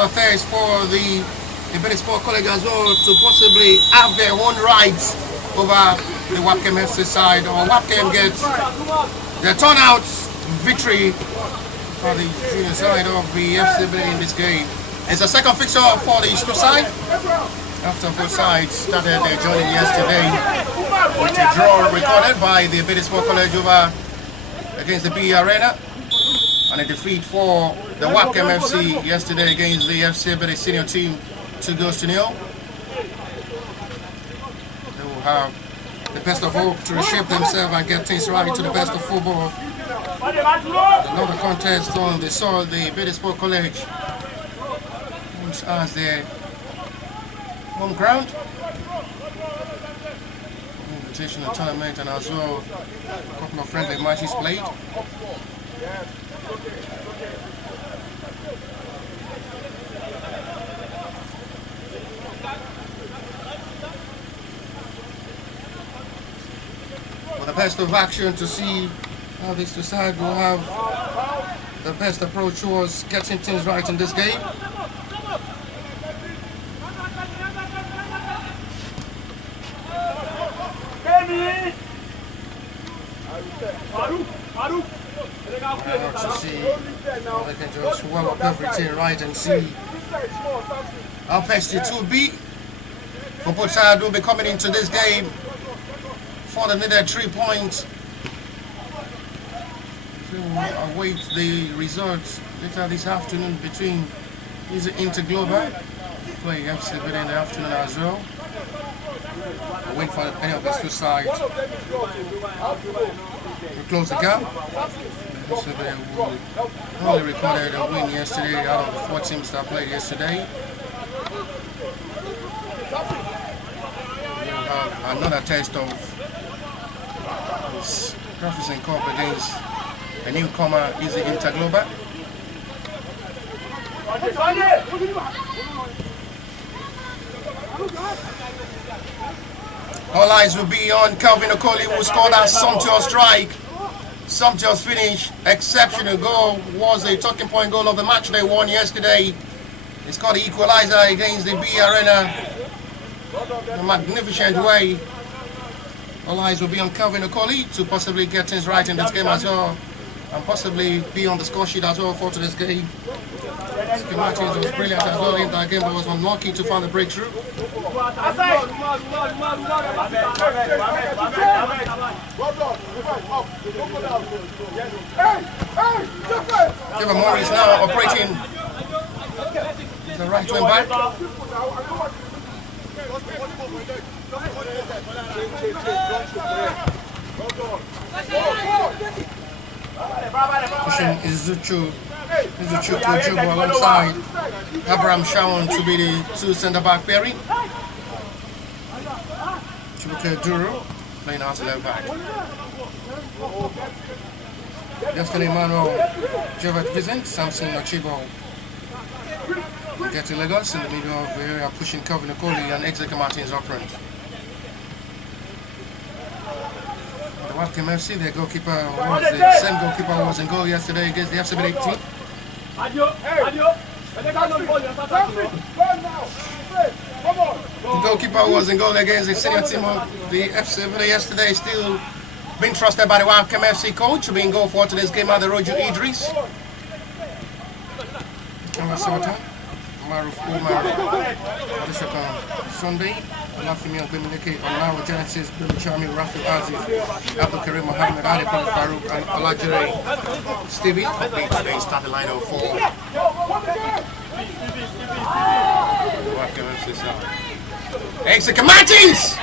Affairs for the Ebedei Sport College as well to possibly have their own rights over the Wabkem FC side, or Wabkem gets their turnout victory for the junior side of the FC Ebedei in this game. It's a second fixture for the two side after both sides started their journey yesterday with a draw recorded by the Ebedei Sport College over against the BE Arena, and a defeat for the Wabkem FC yesterday against the FC Ebedei senior team, 2-0. They will have the best of hope to reshape themselves and get things right to the best of football. Another contest on the soil, the Ebedei Sport College, which has their home ground, invitational tournament, and as well a couple of friendly matches played. For the best of action to see how these two sides will have the best approach towards getting things right in this game. To see how they can just well up everything right and see how best it will be for both sides will be coming into this game for the needed 3 points. We'll await the results later this afternoon between these Interglobal play FC Ebedei in the afternoon as well. We'll wait for any of these two sides to close the gap. FC Ebedei only recorded a win yesterday out of the 4 teams that played yesterday. We'll have another test of this Graversen Cup against the newcomer, is the Interglobal. All eyes will be on Calvin Okoli, who scored that sumptuous strike, sumptuous finish, exceptional goal. Was a talking point goal of the match they won yesterday. He scored the equalizer against the BE Arena a magnificent way. All eyes will be on Calvin Okoli to possibly get things right in this game as well, and possibly be on the score sheet as well for today's game. Martins was brilliant as well in that game, but was unlucky to find the breakthrough. Trevor Morris now operating the right wing back. Pushing Izuchu Kojubo alongside Abraham Shawan to be the two centre-back pairing. Chibuke Duru playing out to left back. Yesterday, Emmanuel Graversen, Samson Machibo get to Lagos in the middle of the area, pushing Calvin Okoli and Exeter Martins up front. The Wabkem FC, their goalkeeper was the same goalkeeper who was in goal yesterday against the FC team. The goalkeeper who was in goal against the senior team of the FC yesterday, still being trusted by the Wabkem FC coach to be in goal for today's game at the Roju Idris. Maruf Umar, Adishaka Sunday, Lafimi Bimineke, Onaro Genesis, Chami, Rafi Aziz, Abdul Karim Mohammed, Ali Farouk, and Olajire Stevie. Complete today starting line of 4. Exeter Martins!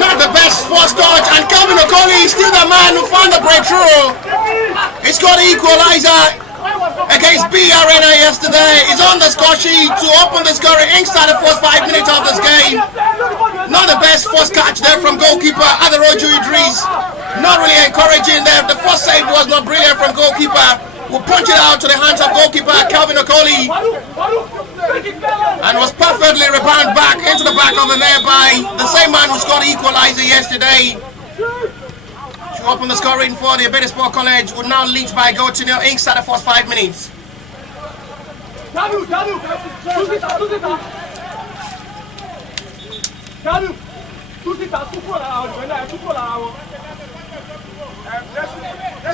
Not the best first touch, and Calvin Okoli is still the man who found the breakthrough. He's got the equalizer against B Arena yesterday. He's on the score sheet to open the scoring inside the first 5 minutes of this game. Not the best first catch there from goalkeeper Aderoju Idris. Not really encouraging there. The first save was not brilliant from goalkeeper. We'll punch it out to the hands of goalkeeper Calvin Okoli, and was perfectly rebounded back into the back of the net by the same man who scored the equalizer yesterday. To open the scoring for the Ebedei Sport College, would now lead by goal to nil inside the first 5 minutes.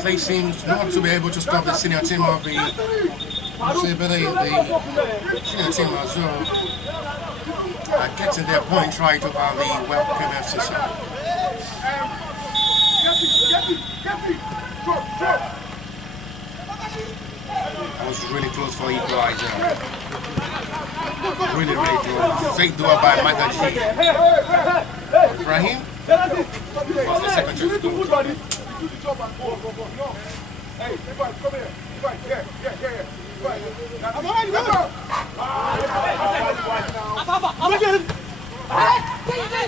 They seem not to be able to stop the senior team of the Ebedei, the senior team as well, getting their point right over the Wabkem FC side. That was really close for equalizer. Really close. Fake duel by Magaji. Ibrahim was the second chance goal. Hey, come here.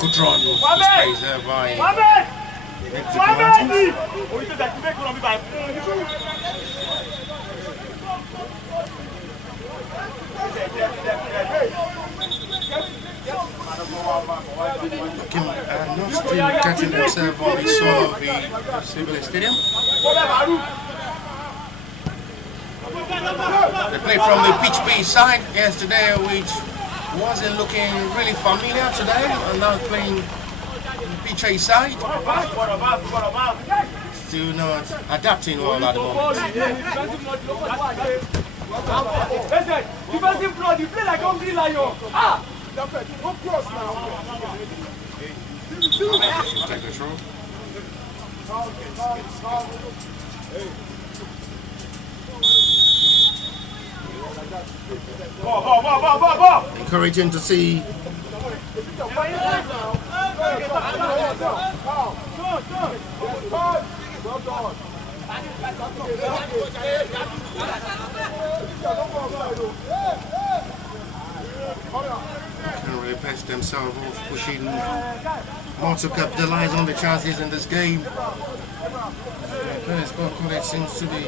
Good run of the space there by not still catching themselves on the soul of the Ebedei Stadium. They played from the pitch B side yesterday, which wasn't looking really familiar today, and now playing the pitch A side. Still not adapting well at the moment. Take control. Encouraging to see can't really pass themselves off, pushing more to capitalize on the chances in this game. Ebedei Sport College seems to be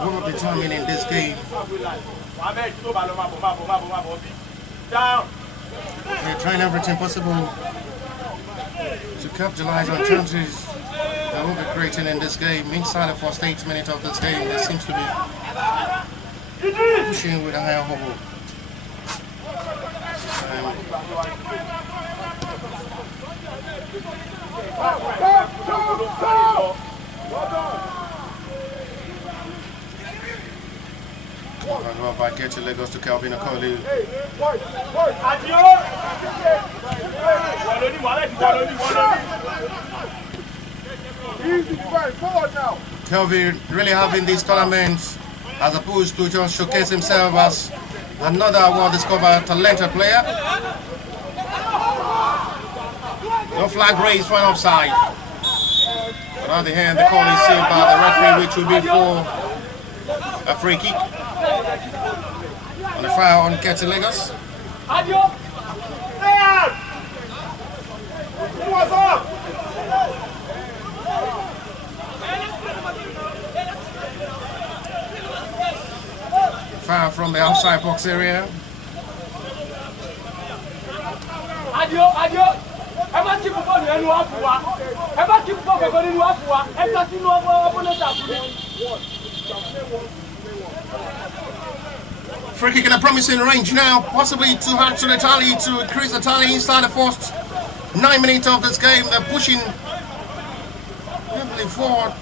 more determined in this game. They're trying everything possible to capitalize on chances They will be creating in this game. Inside the first 8 minutes of this game, there seems to be pushing with a higher hobble. By getting Lagos to Calvin Okoli. Kelvin really having these tournaments as opposed to just showcase himself as another well-discovered talented player. No flag raised for an offside. But on the hand, the call is saved by the referee, which will be for a free kick. On the foul on Ketty Lagos. Foul from the outside box area. Free kick in a promising range now, possibly to add to the tally, to increase the tally inside the first 9 minutes of this game. They're pushing heavily forward,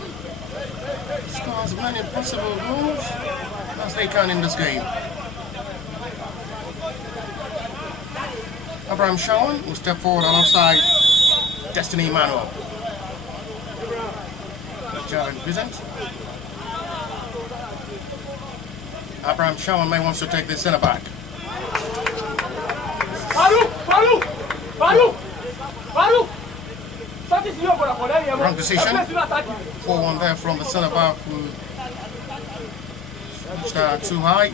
score as many possible goals as they can in this game. Abraham Shawan will step forward alongside Destiny Emmanuel. Jared Vincent. Abraham Shawan may want to take the centre back. Wrong decision. 4-1 there from the centre back who reached too high.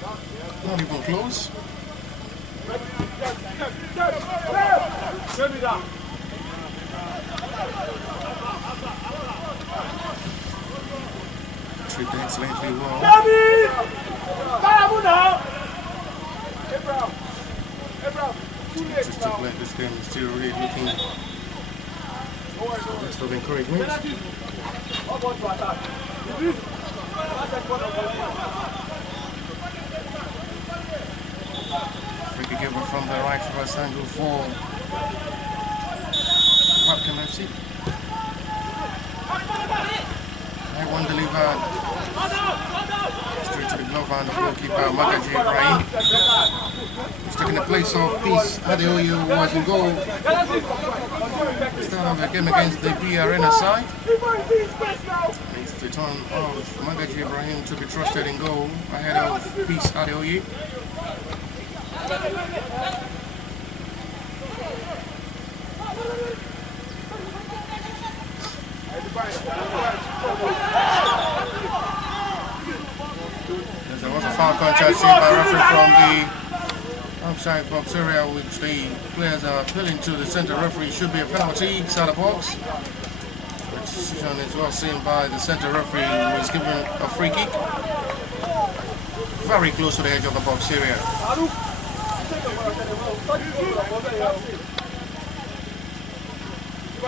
Not even close. Treated excellently well. Just to play this game is still really looking rest of encouragement. Free kick given from the right first angle for Wabkem FC. That one delivered straight to the glove and the goalkeeper Magaji Ibrahim. He's taking the place of Peace Adeoye, who was in goal. Start of the game against the B Arena side. It's the turn of Magaji Ibrahim to be trusted in goal ahead of Peace Adeoye. There was a foul contact seen by referee from the outside box area, which the players are appealing to. The centre referee should be a penalty inside the box. The decision is well seen by the centre referee, who is given a free kick very close to the edge of the box area.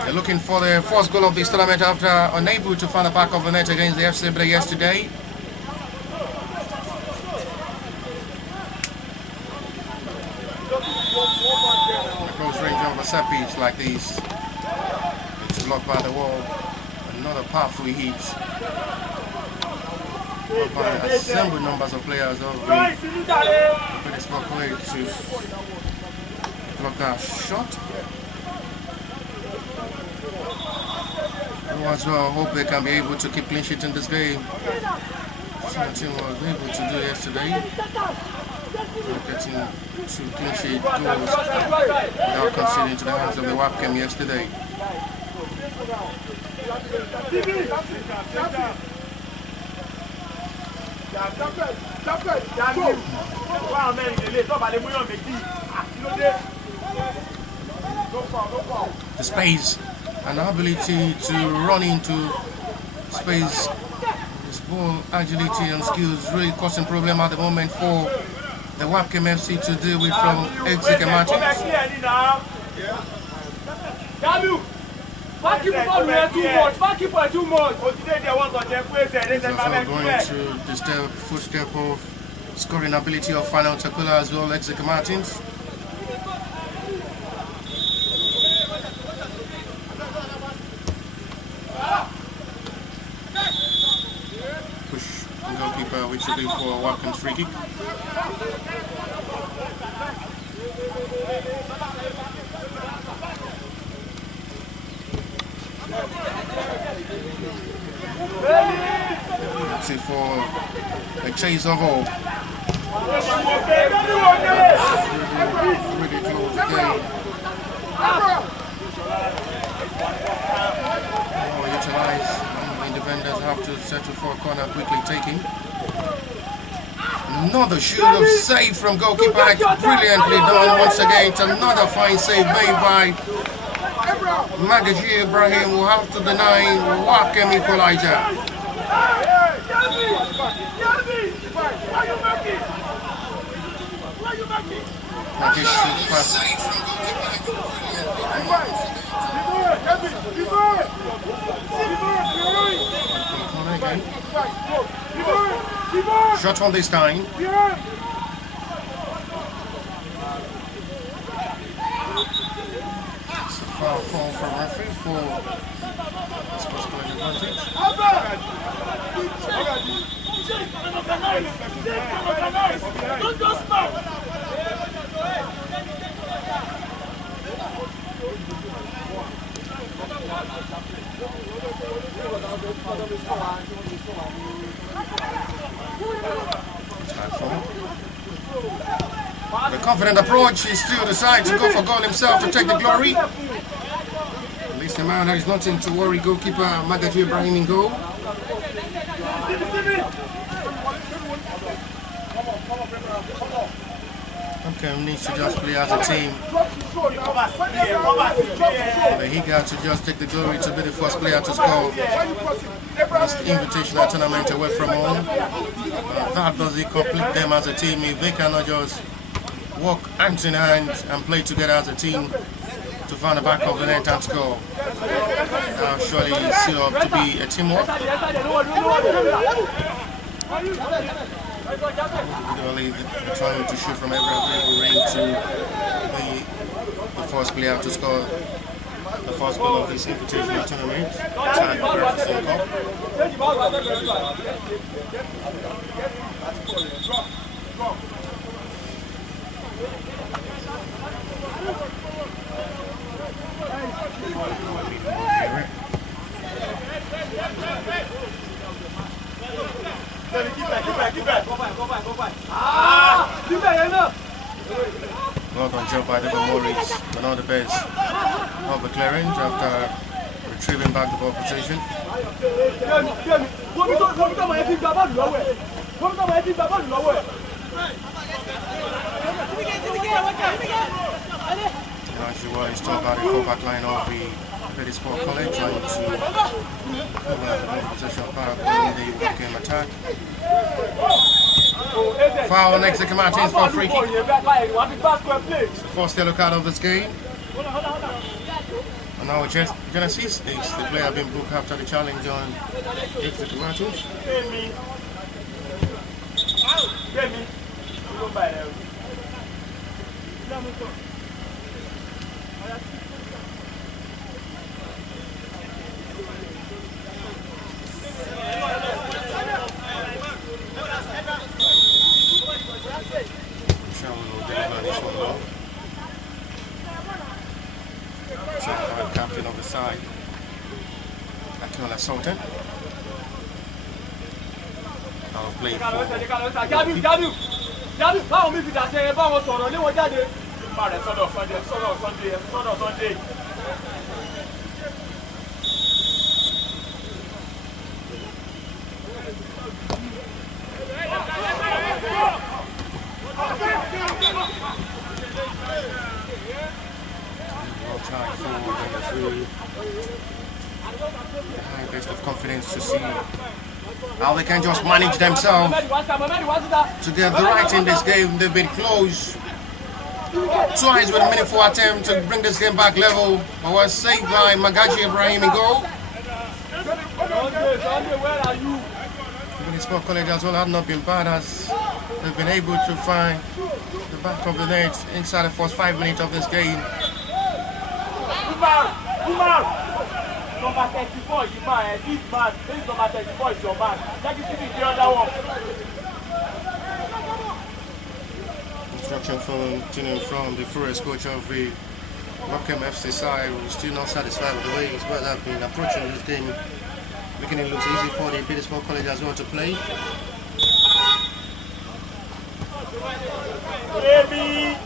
They're looking for the first goal of this tournament after unable to find the back of the net against the FC Ebedei yesterday. A close range of a set piece like this. It's blocked by the wall. Another powerful hit. Blocked by assembled numbers of players of the Ebedei Sport Club to block that shot. As well, hope they can be able to keep clean sheet in this game. Something was able to do yesterday. Getting 2 clean sheet goals without conceding to the hands of the Wabkem yesterday. The space and the ability to run into space, this ball agility and skills really causing problem at the moment for the Wabkem FC to deal with from Exike Martins. too much. It's also going to disturb footstep of scoring ability of final tackler as well, Exeter Martins. Push goalkeeper, which will be for Wabkem's free kick. Let's see for a chase of all. Really close game. Utilized. The defenders have to settle for a corner, quickly taking. Another shoot of save from goalkeeper, brilliantly done once again. It's another fine save made by Magaji Ibrahim, who have to deny Wabkem equalizer. Shot on this time. Foul call from referee for sports playing advantage. The confident approach, he still decides to go for goal himself to take the glory. At least the man, there is nothing to worry. Goalkeeper Magaji Ibrahim in goal. Wabkem needs to just play as a team. He got to just take the glory to be the first player to score this invitational tournament away from home. That does it complete them as a team if they cannot just work hand in hand and play together as a team to find the back of the net and score. Surely it's still up to be a teamwork. Individually, they're trying to shoot from every ring to be the first player to score the first goal of this invitational tournament. Tag Graversen Cup. Well done job by the Morris, but not the best of the clearance after retrieving back the ball position. Actually, what he's talking about the fullback line of the Ebedei Sport College trying to cover the possession of power in the Wabkem attack. Foul on Exeter Martins for a free kick. It's the first yellow card of this game. And now Genesis is the player being booked after the challenge on Exeter Martins. Captain of the side, Akinola Sultan. Out of play for high best of confidence to see how they can just manage themselves to get the right in this game. They've been close twice with a meaningful attempt to bring this game back level, but was saved by Magaji Ibrahim in goal. The Sport College as well have not been bad as they've been able to find the back of the net inside the first 5 minutes of this game. Number 34 is the man, this man, this number 34 is your man. Let me see the other one. Instruction from the first coach of the Wabkem FC side, who is still not satisfied with the way his well have been approaching this game, making it look easy for the Ebedei Sport College as well to play. Baby!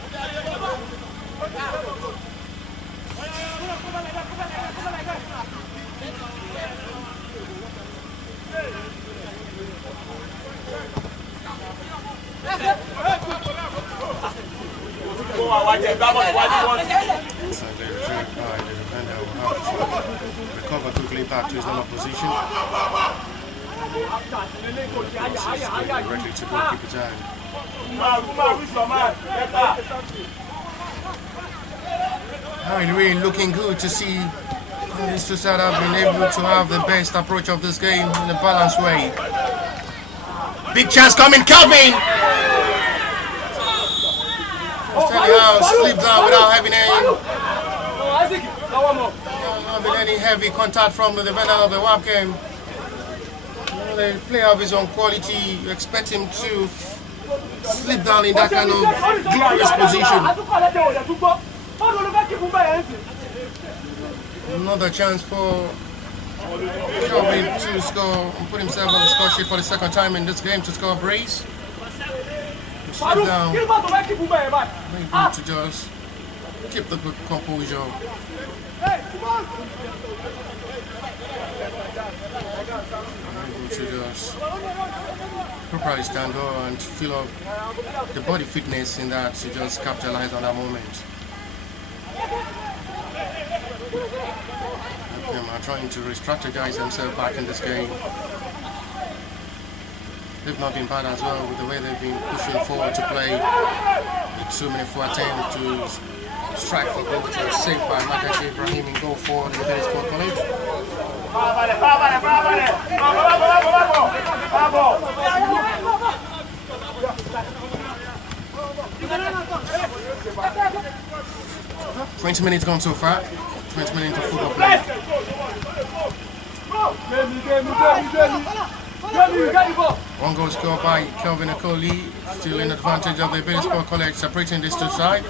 'Cause they retrieved by the defender will have to recover quickly back to his normal position. Directly to goalkeeper time. Really looking good to see these two sides have been able to have the best approach of this game in a balanced way. Big chance coming, Calvin! Slipped down without having any heavy contact from the defender of the Wabkem. The player of his own quality, you expect him to slip down in that kind of glorious position. Another chance for Calvin to score and put himself on the score sheet for the second time in this game to score a brace. Slip down, able to just keep the good composure. Able to just properly stand up and fill up the body fitness in that to just capitalize on that moment. They are trying to re-strategize themselves back in this game. They've not been bad as well with the way they've been pushing forward to play. The 2 minute full attempt to strike for goal, which was saved by Magaji Ibrahim in goal for the Ebedei Sport College. 20 minutes gone so far. 20 minutes of football play. One goal scored by Kelvin Akoli, still in advantage of the Ebedei Sport College, separating these two sides.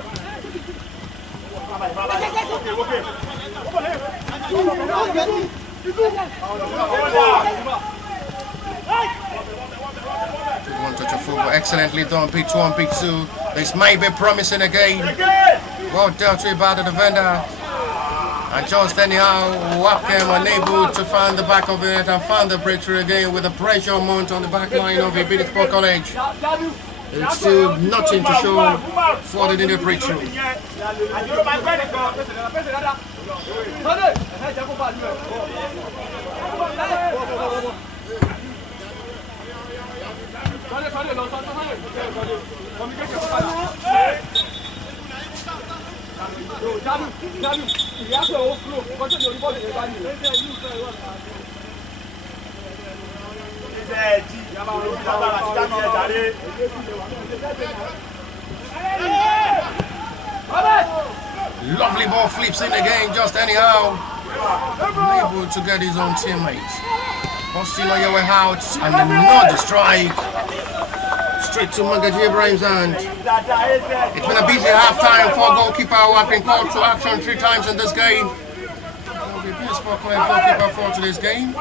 One touch of football, excellently done. Pitch 1, pitch 2. This might be promising again. Well dealt with by the defender. And just anyhow, Wabkem unable to find the back of it and found the breakthrough again with a pressure mount on the back line of Ebedei Sport College. It's still nothing to show for the needed breakthrough. 'Lovely ball flips in again, just anyhow. Unable to get his own teammates. Busting on your way out and another strike. Straight to Magaji Ibrahim's hand. It's been a busy half-time for goalkeeper who has been called to action 3 times in this game. Ebedei Sport College goalkeeper for today's game.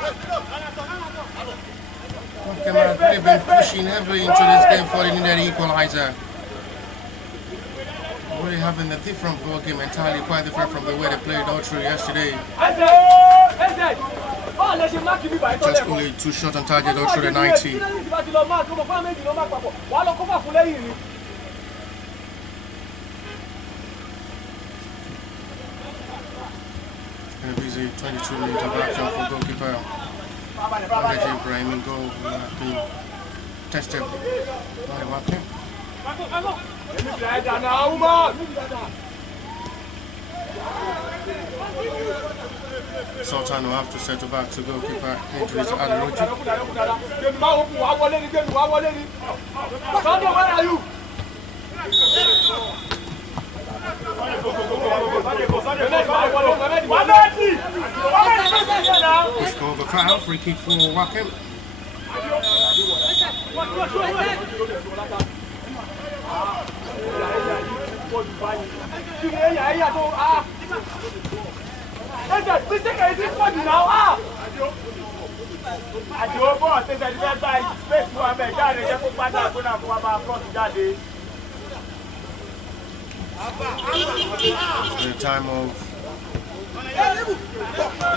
Wabkem has really been pushing heavily into this game for the needed equalizer. Really having a different ball game entirely, quite different from the way they played all through yesterday. Just only 2 shots on target all through the 90. Very busy 22 minutes of action for goalkeeper Magaji Ibrahim in goal, who has been tested by Wabkem. Sultan will have to settle back to goalkeeper Idris Aderoji. Where are you? Push for the foul, free kick for Wabkem. The time of a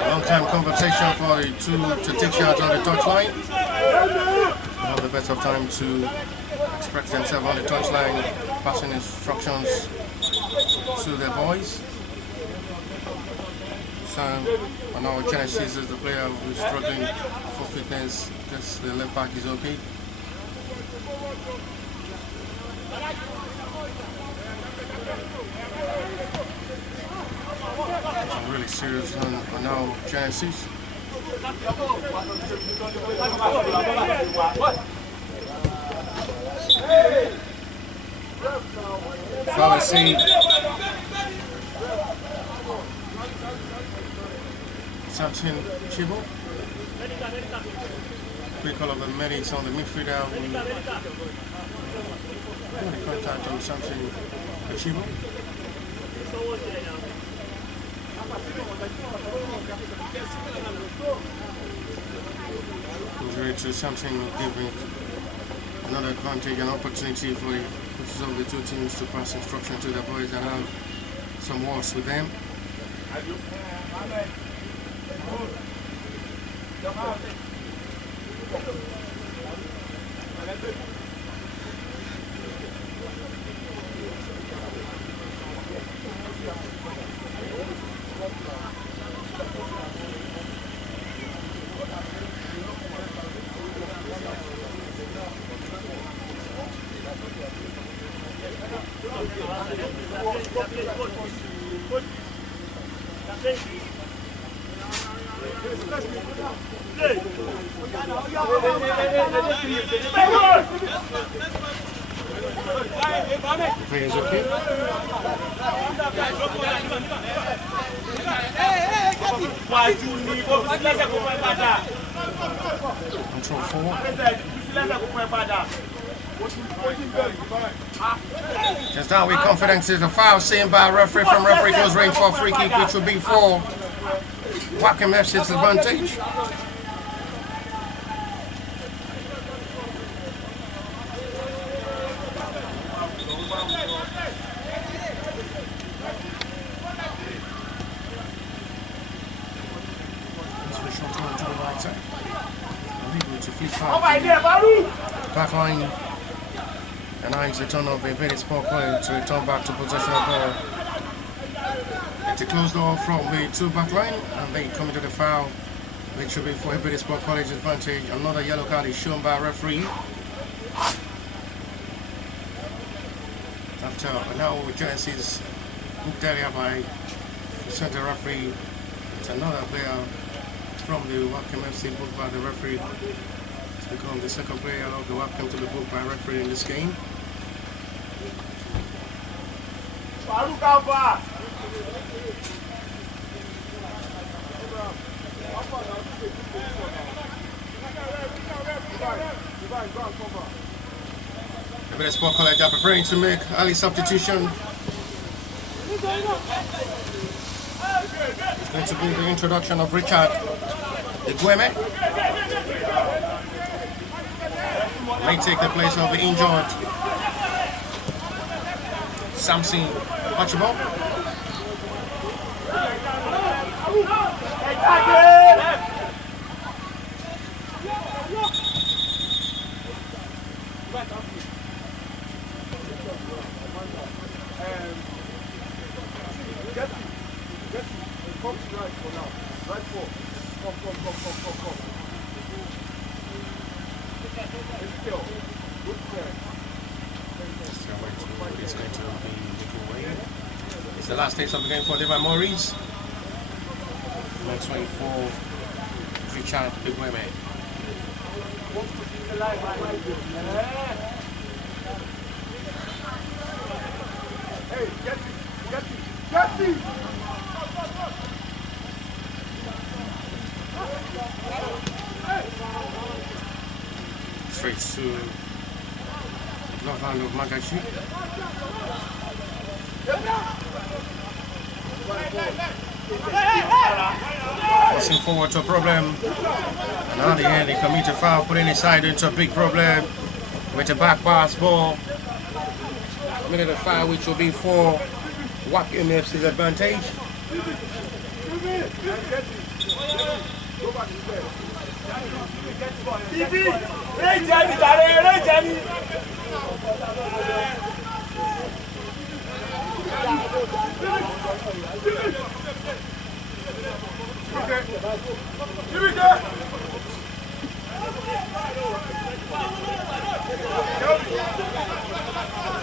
long-time conversation for the two to take shots on the touchline. Have the best of time to express themselves on the touchline, passing instructions to their boys. So, I know Genesis is the player who is struggling for fitness. Just the left back is okay. It's really serious on now Genesis. Fallacy. Samson Chibo. Quick call of the medics on the midfielder. The contact on Samson Chibo. Goes right to Samson, giving another advantage, an opportunity for the coaches of the two teams to pass instruction to the boys and have some words with them. Players okay? Control 4. Just now with confidence is a foul seen by referee from referee goes range for a free kick, which will be for Wabkem FC's advantage. Back line, and now it's the turn of Ebedei Sport College to return back to possession of ball. It's a closed door from the two back line, and they come into the foul, which will be for Ebedei Sport College advantage. Another yellow card is shown by referee. After now Genesis booked earlier by the center referee, it's another player from the Wabkem FC booked by the referee. Become the second player of the Wabkem to be booked by referee in this game. Ebedei Sport College are preparing to make early substitution. It's going to be the introduction of Richard Egweme. May take the place of the injured Samson Archibald. It's the last stage of the game for David Maurice. Next 24, Richard Wabkem. Hey, get it! Straight to Graversen of Magashi. Forcing forward to a problem. And on the end, they commit a foul, putting his side into a big problem with a back pass ball. Minute of foul, which will be for Wabkem FC's advantage.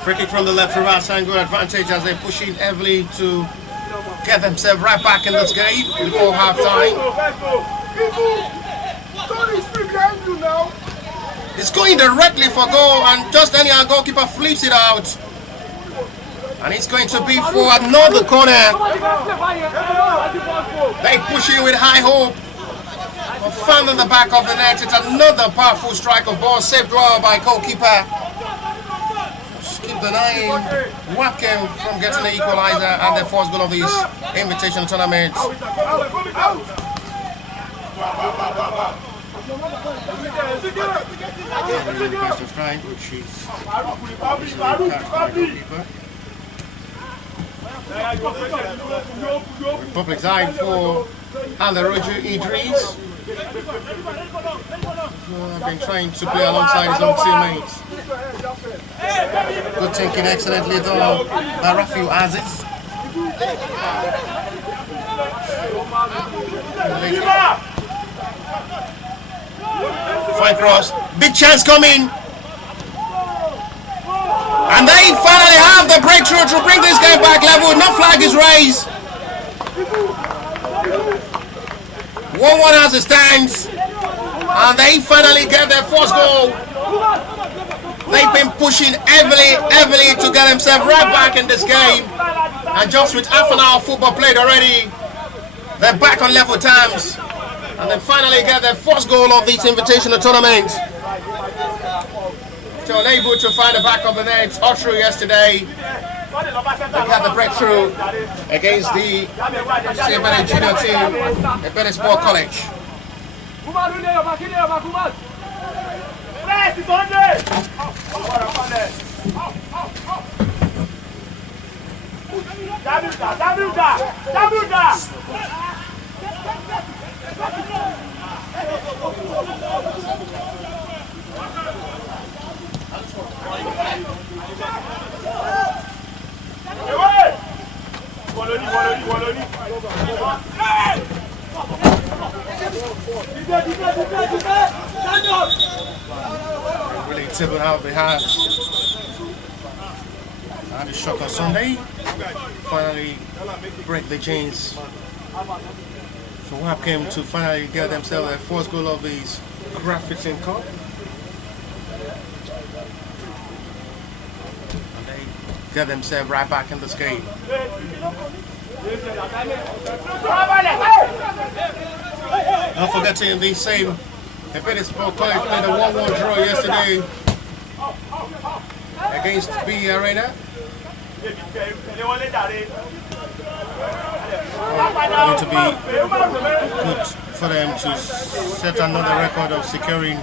Free kick from the left for Graversen, good advantage as they're pushing heavily to get themselves right back in this game before half time. It's going directly for goal, and just anyhow goalkeeper flips it out. And it's going to be for another corner. They push it with high hope. Found in the back of the net. It's another powerful strike of ball, saved well by goalkeeper. Just keep denying Wabkem from getting the equalizer and the first goal of this invitation tournament. Request of strike, which is goalkeeper. Republic side for Roger Idris. I've been trying to play alongside his own teammates. Good thinking excellently done by Rafiu Aziz. Fine cross, big chance coming. And they finally have the breakthrough to bring this game back level. No flag is raised. 1-1 as it stands. And they finally get their first goal. They've been pushing heavily to get themselves right back in this game. And just with half an hour of football played already, they're back on level terms. And they finally get their first goal of this invitational tournament. So unable to find the back of the net all through yesterday. They got the breakthrough against the Ebedei junior team, Ebedei Sport College. Really table out the halves. And the shock on Sunday. Finally break the chains for Wabkem to finally get themselves their first goal of this Graversen Cup. And they get themselves right back in this game. Not forgetting the same Ebedei Sport College played a 1-1 draw yesterday against B Arena. Going to be good for them to set another record of securing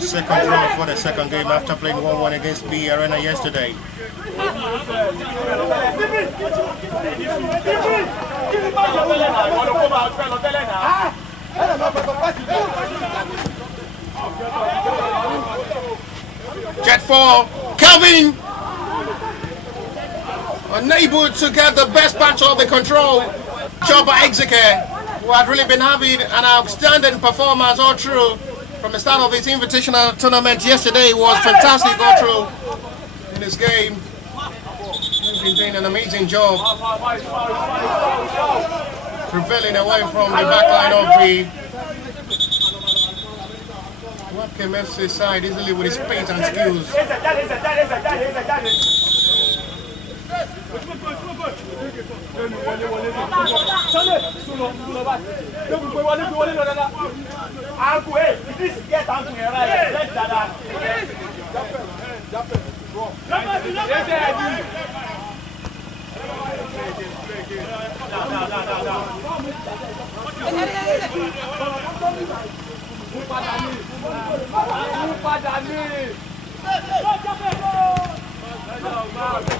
second draw for the second game after playing 1-1 against B Arena yesterday. Jet 4, Kelvin! Unable to get the best patch of the control. Job by Exeker, who had really been having an outstanding performance all through from the start of his invitational tournament yesterday. Was fantastic all through in this game. been doing an amazing job prevailing away from the back line of the Wabkem FC side easily with his speed and skills.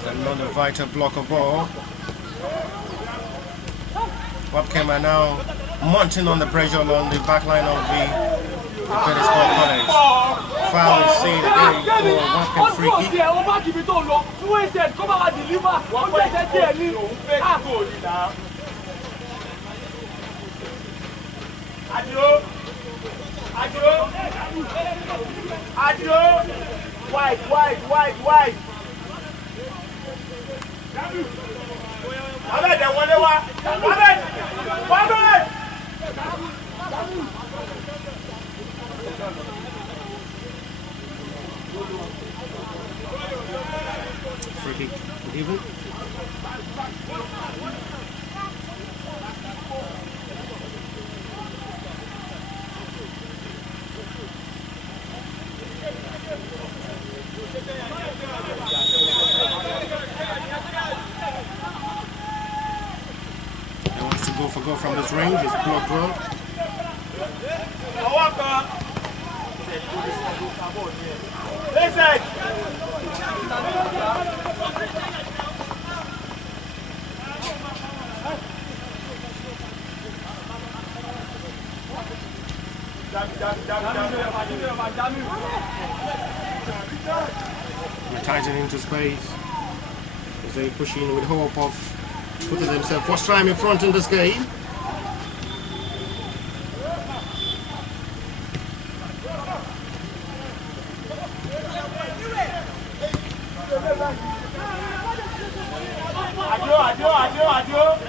Another vital block of ball. Wabkem are now mounting on the pressure along the back line of the Ebedei College. Foul is seen again for Wabkem free kick. Wide. Free kick even. Go from this range, it's blocked well. We're tightening into space as they push in with hope of putting themselves first time in front in this game. Adieu.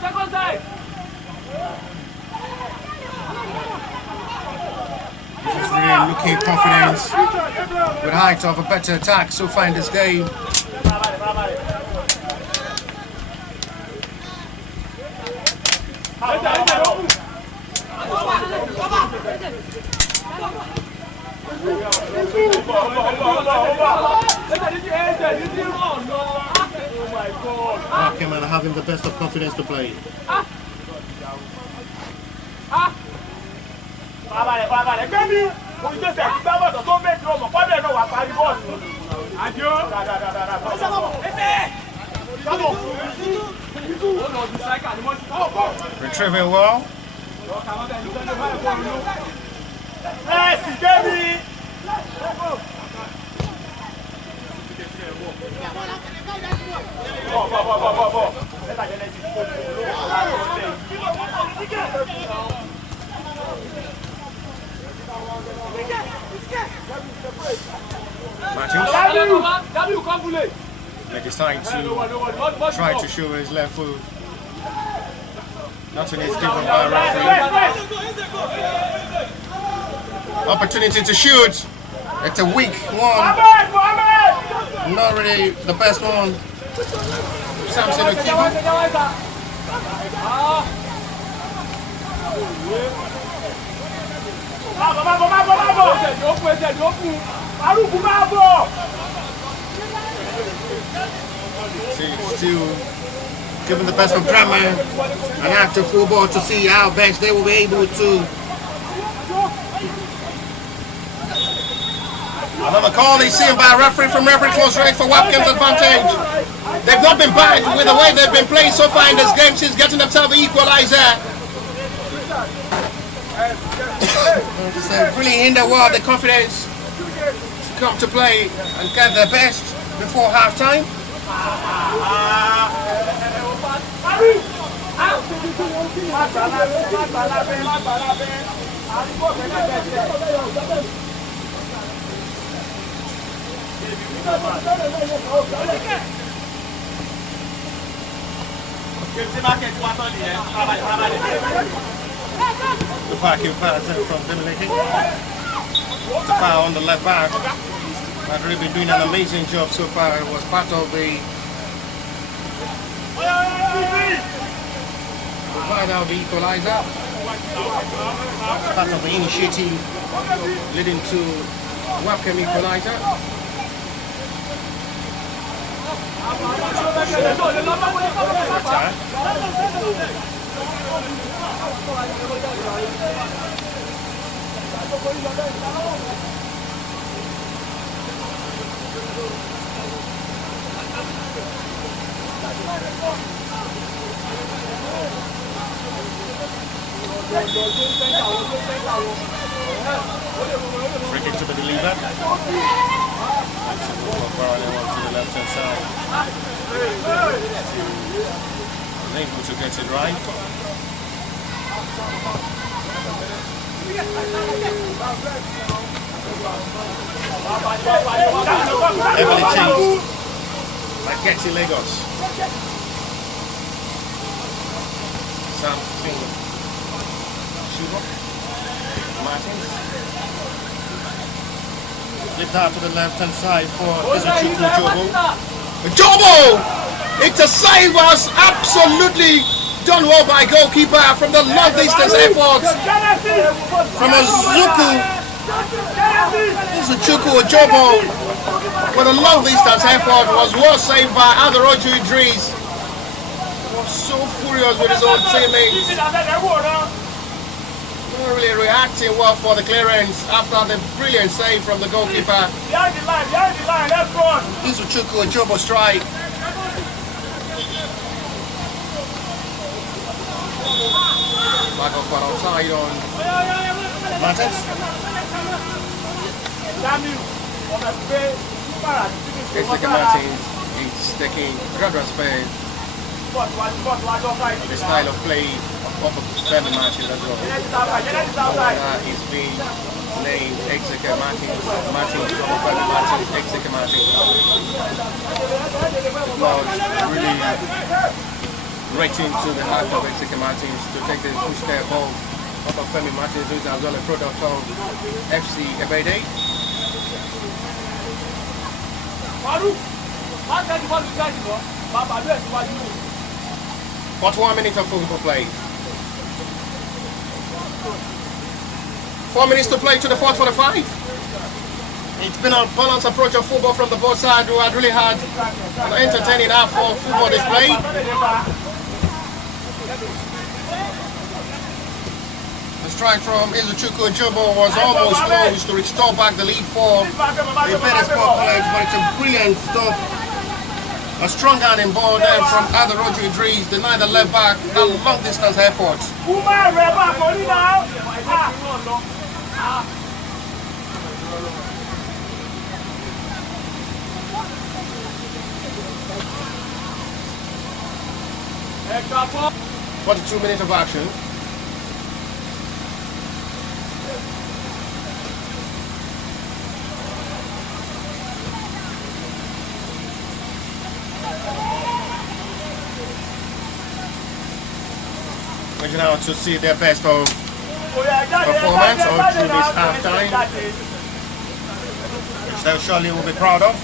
Second side. This is really looking confidence with height of a better attack so far in this game. Wabkem are having the best of confidence to play. Retrieving well. They decide to try to show his left foot. Nothing is given by referee. Opportunity to shoot. It's a weak one. Not really the best one. Samson Okibu. Still given the best of drama and active football to see how best they will be able to. Another call is seen by a referee from referee close range for Wabkem's advantage. They've not been bad with the way they've been playing so far in this game since getting themselves the equalizer. So really hinder the confidence to come to play and get their best before halftime. The Wabkem pass from Ebedei. It's a foul on the left back. But really been doing an amazing job so far. It was part of the equalizer. Part of the initiative leading to Wabkem equalizer. Free kick to the believer. To the left hand side. Unable to get it right. Heavily changed by Getty Lagos. Something. Martins. Flipped out to the left hand side for Jobo. Jobo! It's a save, was absolutely done well by goalkeeper from the long distance effort from Izuchukwu Jobo with a long distance effort was well saved by Adaroju Idris. Was so furious with his own teammates. Not really reacting well for the clearance after the brilliant save from the goalkeeper. Izuchukwu Jobo strike. Back up for outside on Martins. Executive Martins is taking Graversen. The style of play of Femi Martins as well. He's been named Executive Martins, Femi Martins, Executive Martins. Really rating to the heart of Executive Martins to take the two-step ball up of Femi Martins, who is as well a product of FC Ebedei. 41 minutes of football play. 4 minutes to play to the 4:45. It's been a balanced approach of football from the both sides, who had really had an entertaining half of football display. The strike from Izuchukwu Jobo was almost close to restore back the lead for the Ebedei Sport College, but it's a brilliant stop. A strong hand in ball there from Adaroju Idris, denied the left back, that long distance effort. Extra 42 minutes of action. We're now to see their best of performance all through this half-time, which they surely will be proud of.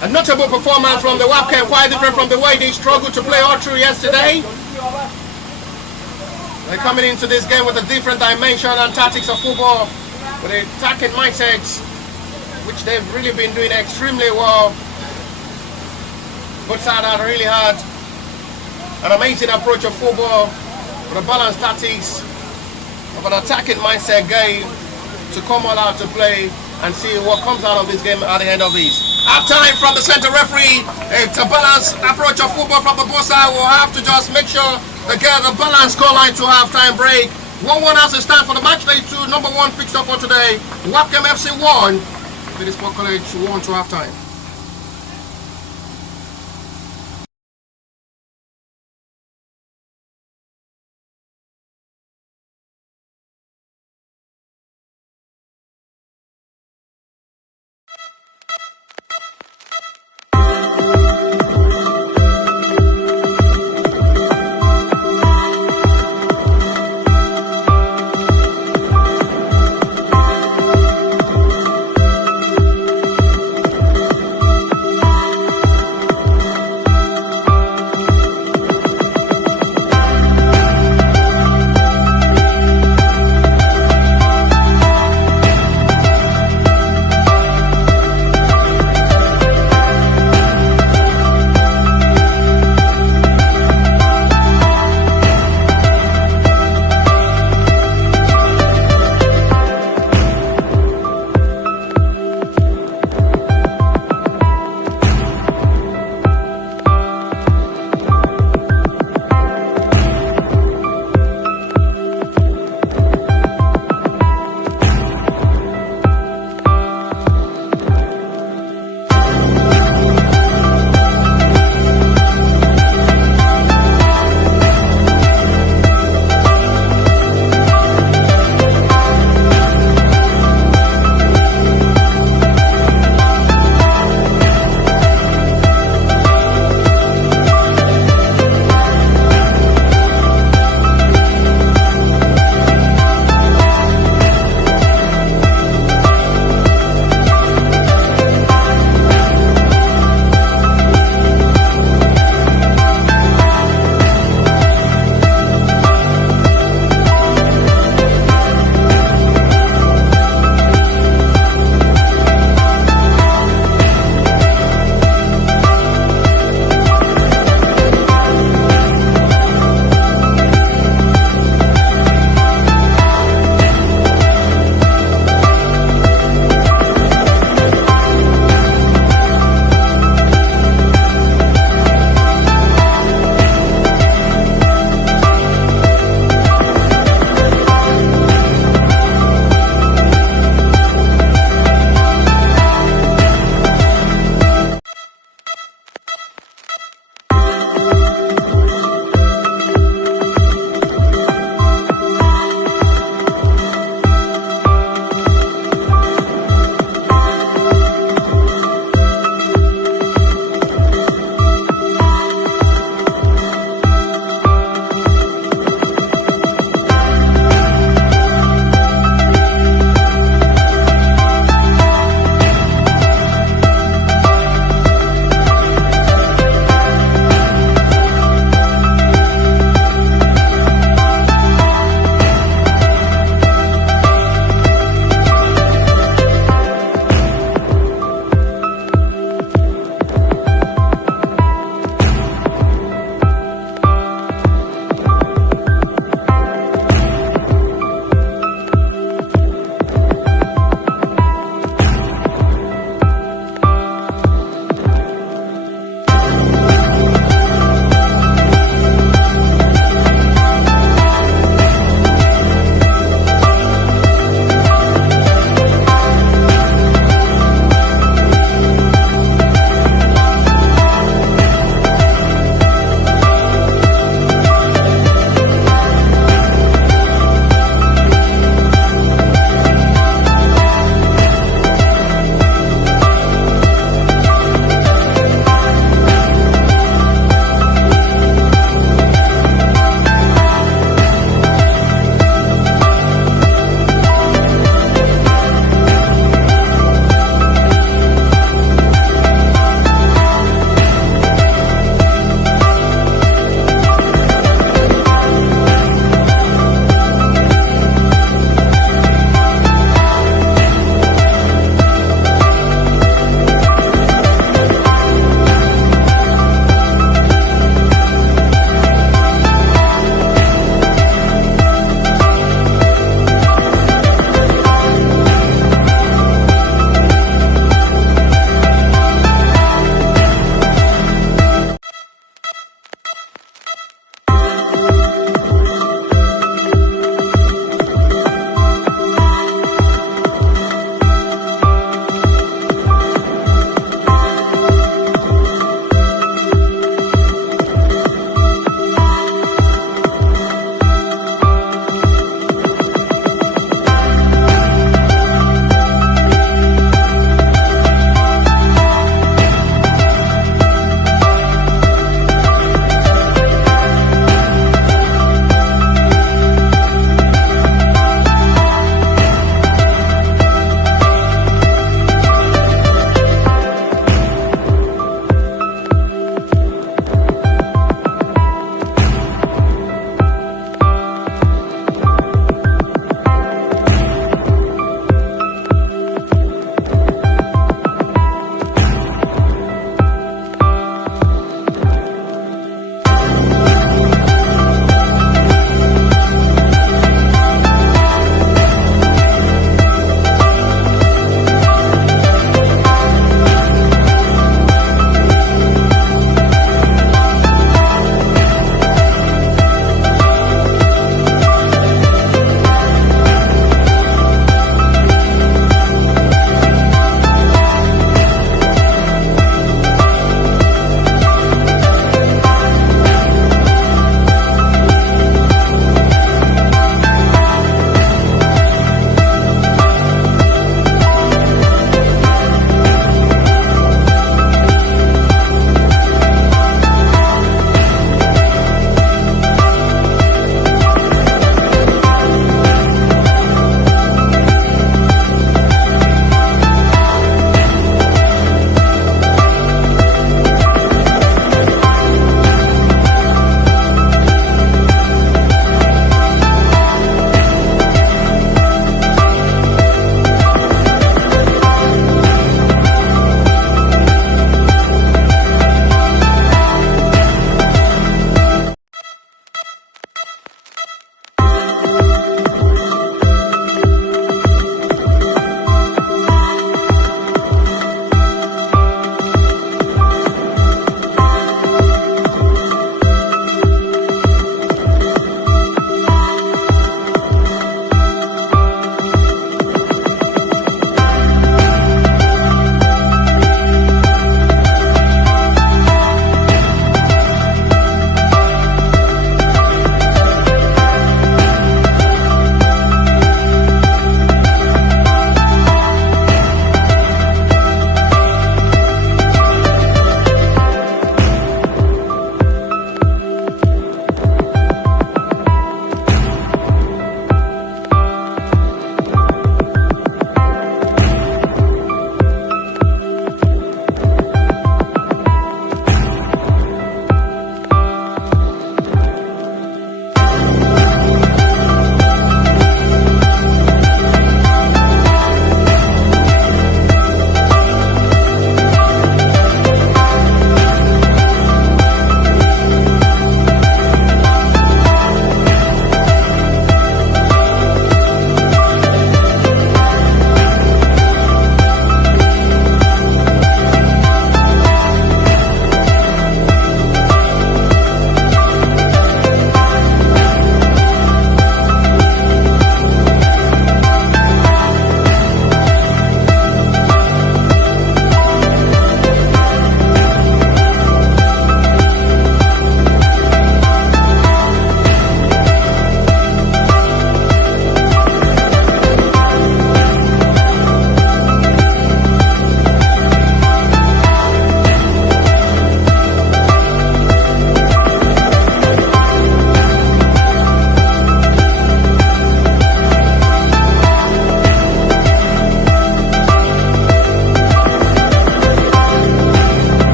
A notable performance from the Wabkem, quite different from the way they struggled to play all through yesterday. They're coming into this game with a different dimension and tactics of football, with an attacking mindset, which they've really been doing extremely well. Both sides had really had an amazing approach of football, with a balanced tactics of an attacking mindset game to come all out to play and see what comes out of this game at the end of this. Half time from the center referee. It's a balanced approach of football from the both sides. We'll have to just make sure they get a balanced scoreline to half-time break. 1-1 as it stands for the match day 2, number 1 fixture for today. Wabkem FC 1, Ebedei Sport College 1 to half-time.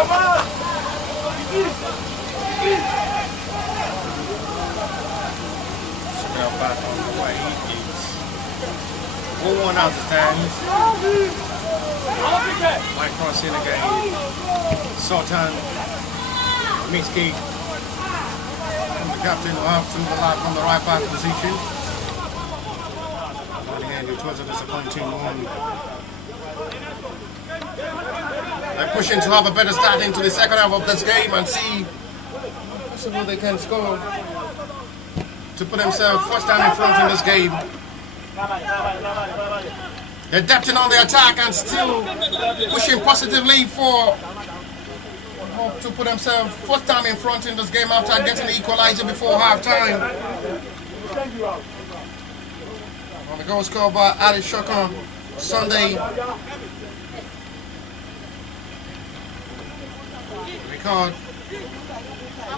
Now back on the way is 4-1 out the stands. Mike Cross in again. Sultan Minsky, the captain, will have to rely on the right back position. On the end, it was a disappointing one. They're pushing to have a better start into the second half of this game and see possibly they can score to put themselves first time in front in this game. They're adapting on the attack and still pushing positively for to put themselves first time in front in this game after getting the equalizer before half time. On the goal scored by Ali Shokan Sunday. Record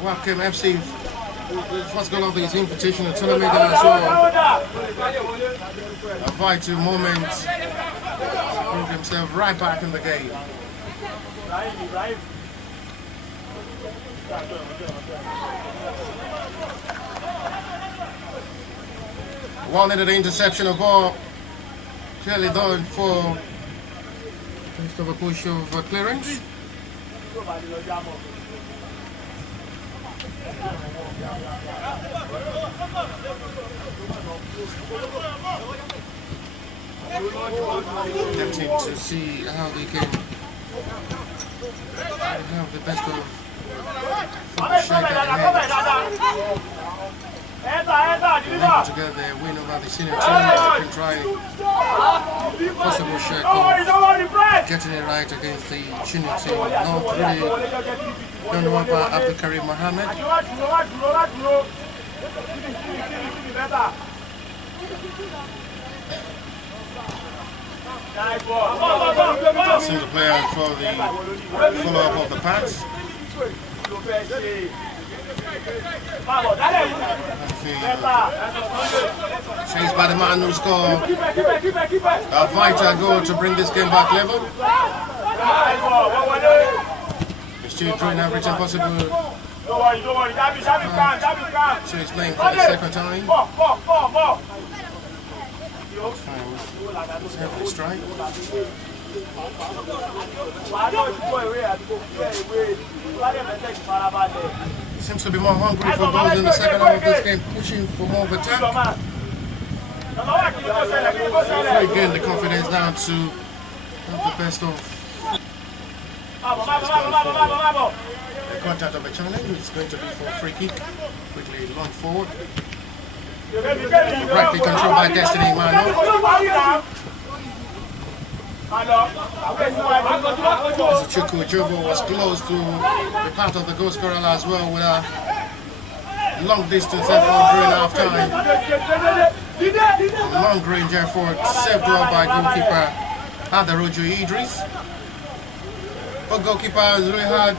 Wabkem FC first goal of his invitational tournament as well. A vital moment to put himself right back in the game. One needed the interception of ball. Clearly done for most of a push of clearance. Attempting to see how they can have the best of shake at the hand. Together they win over the senior team. They can try possible shake of getting it right against the junior team. Not really done well by Abdul Karim Mohammed. Single player for the follow-up of the pass. Chased by the man who scored a vital goal to bring this game back level. He's still doing everything possible to his name for the second time. Every strike. Seems to be more hungry for goals in the second half of this game, pushing for more of attack. Again, the confidence now to have the best of the contact of the challenge. It's going to be for a free kick. Quickly launch forward. Rightly controlled by Destiny Mano. Chuku Jovo was close to the path of the goal scorer as well with a long distance effort during half time. Long range effort saved well by goalkeeper Adarojo Idris. But goalkeeper has really had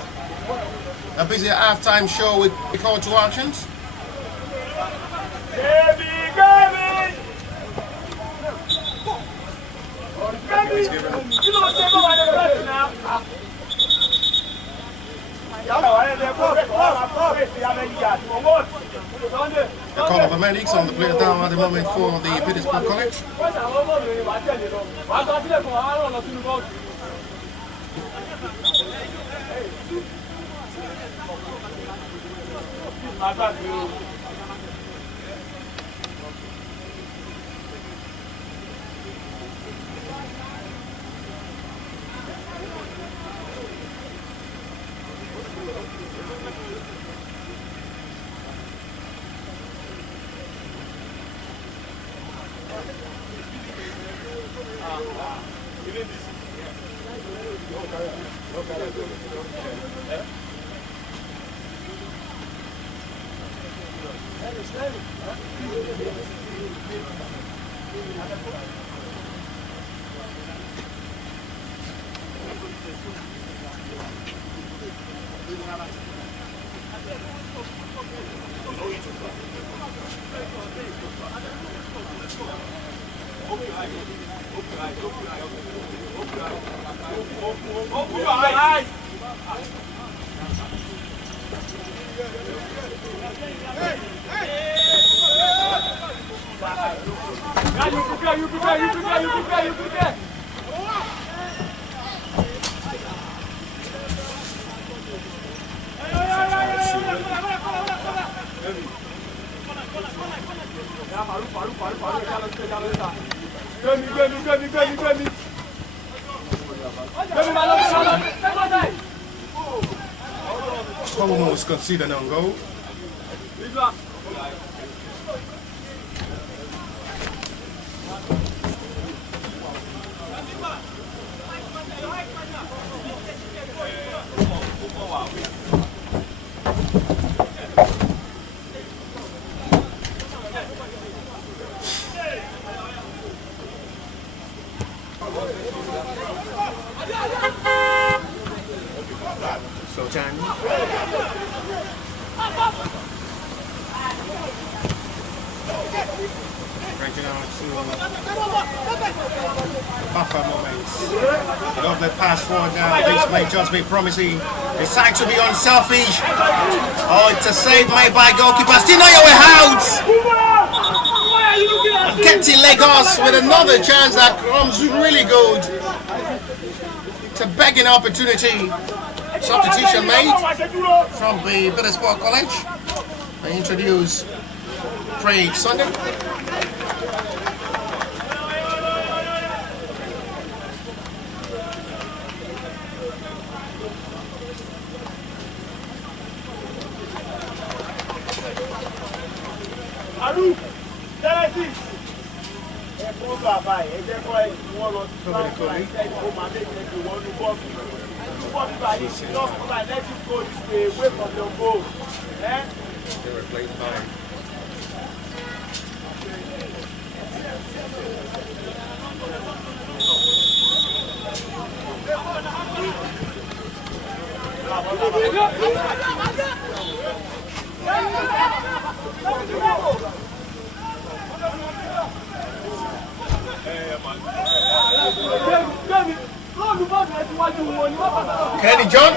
a busy half-time show with the call to actions. The call of the medics on the player down at the moment for the Ebedei Sport College. Open your eyes. You prepare. Almost considered on goal. So time. Breaking out to buffer moments. Love the pass forward now. This may just be promising. Decide to be unselfish. Oh, it's a save made by goalkeeper. Still know your way out. Getting Lagos with another chance that comes really good. It's a begging opportunity. Substitution made from the Ebedei Sport College. They introduce Craig Sunday. They were played by Kenny John.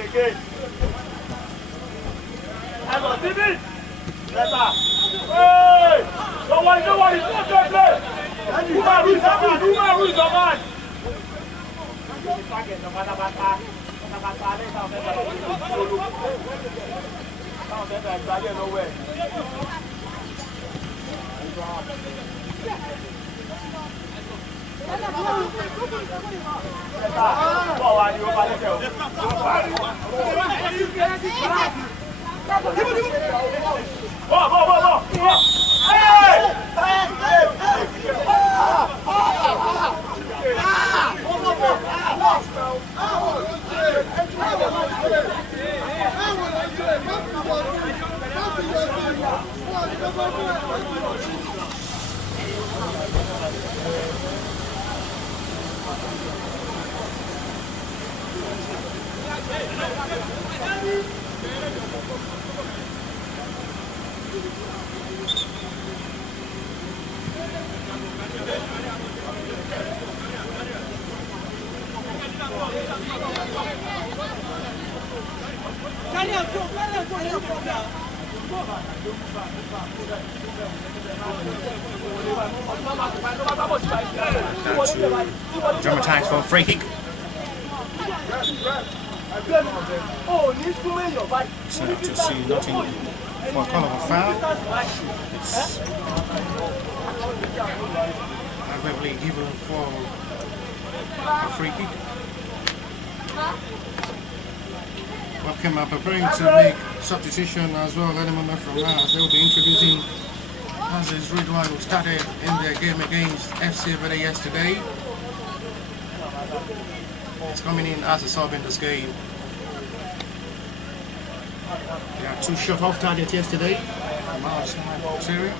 Again. Hang on, David. Hey! Don't worry, it's not your play. Who is the man? Dramatized for a free kick. So to see nothing for a call of a foul. It's arguably given for a free kick. Wabkem are preparing to make substitution as well any moment from now. They will be introducing Aziz Ridwan, who started in their game against FC Ebedei yesterday. He's coming in as a sub in this game. They had 2 shot off targets yesterday from outside this area.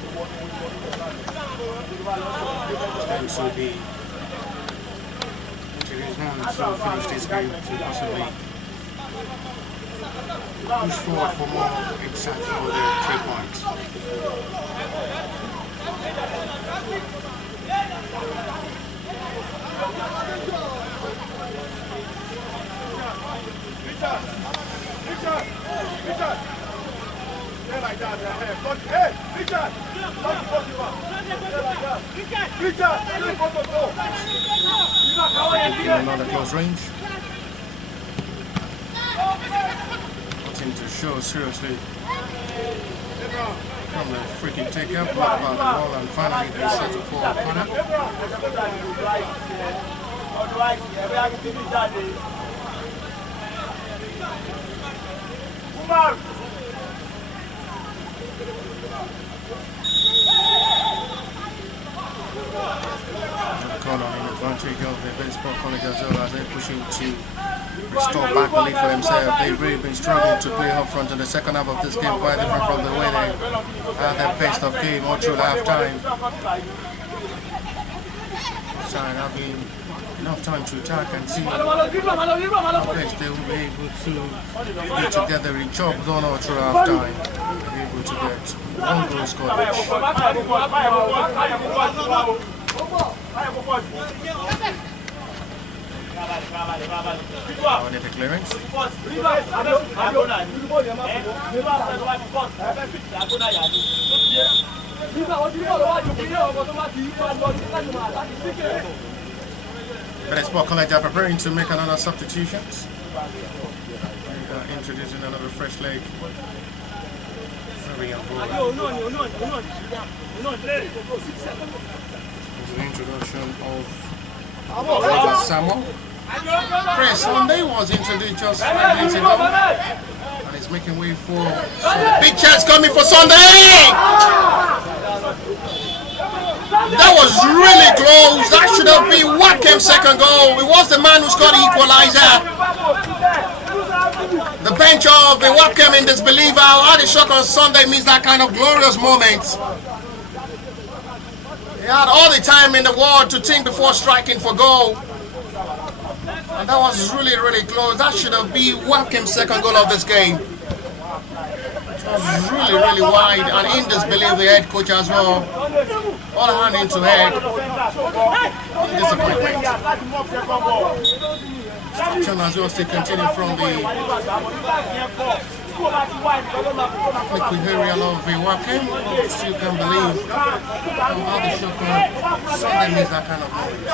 It's going to be into his hands to finish this game to possibly push forward for more except for the 3 points. Another close range. Nothing to show seriously. From the freaking takeout, blocked by the ball, and finally they settle for a corner. Corner in advantage of the baseball college as well as they're pushing to restore back the lead for themselves. They've really been struggling to play up front in the second half of this game, quite different from the way they had their best of game all through half time. Side having enough time to attack and see how best they will be able to get together in chop zone all through half time. They're able to get one goal scored each. On the clearance. But Sport College are preparing to make another substitutions. We are introducing another fresh leg. Very important. This is the introduction of Samuel. Chris Sunday was introduced just 5 minutes ago. And he's making way for Sunday. Big chance coming for Sunday! That was really close. That should have been Wabkem's second goal. It was the man who scored the equalizer. The bench of the Wabkem in disbelief. How the shot on Sunday means that kind of glorious moment. He had all the time in the world to think before striking for goal. And that was really, really close. That should have been Wabkem's second goal of this game. It was really, really wide, and in disbelief the head coach as well. All hand into head. Disappointment. Action as well still continue from the liquid area of the Wabkem. Still can't believe how the shot Sunday means that kind of moment.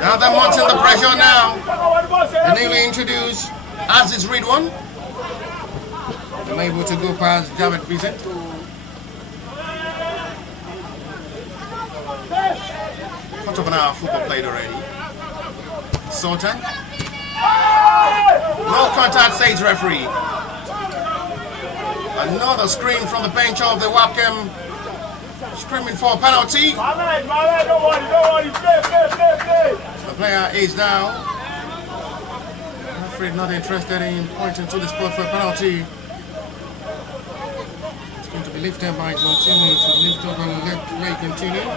Now they're mounting the pressure now. The newly introduced as is read one. They're able to go past Graversen. Cut of an hour football played already. Sultan. No contact, says referee. Another scream from the bench of the Wabkem, screaming for a penalty. The player is down. I'm afraid not interested in pointing to the spot for a penalty. It's going to be lifted by Zontini to lift up and let play continue.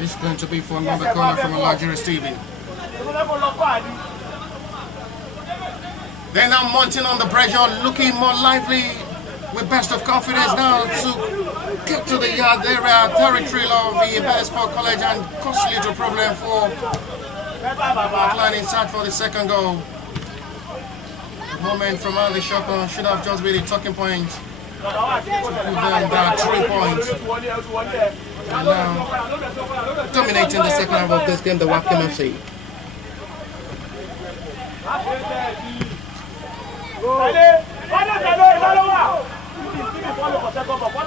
It's going to be for another corner from a larger Stevie. They're now mounting on the pressure, looking more lively with best of confidence now to get to the yard area territory of the Ebedei Sport College and cause little problem for line inside for the second goal. The moment from early shotgun should have just been the talking point to give them that 3 points. And now dominating the second half of this game, the Wabkem FC.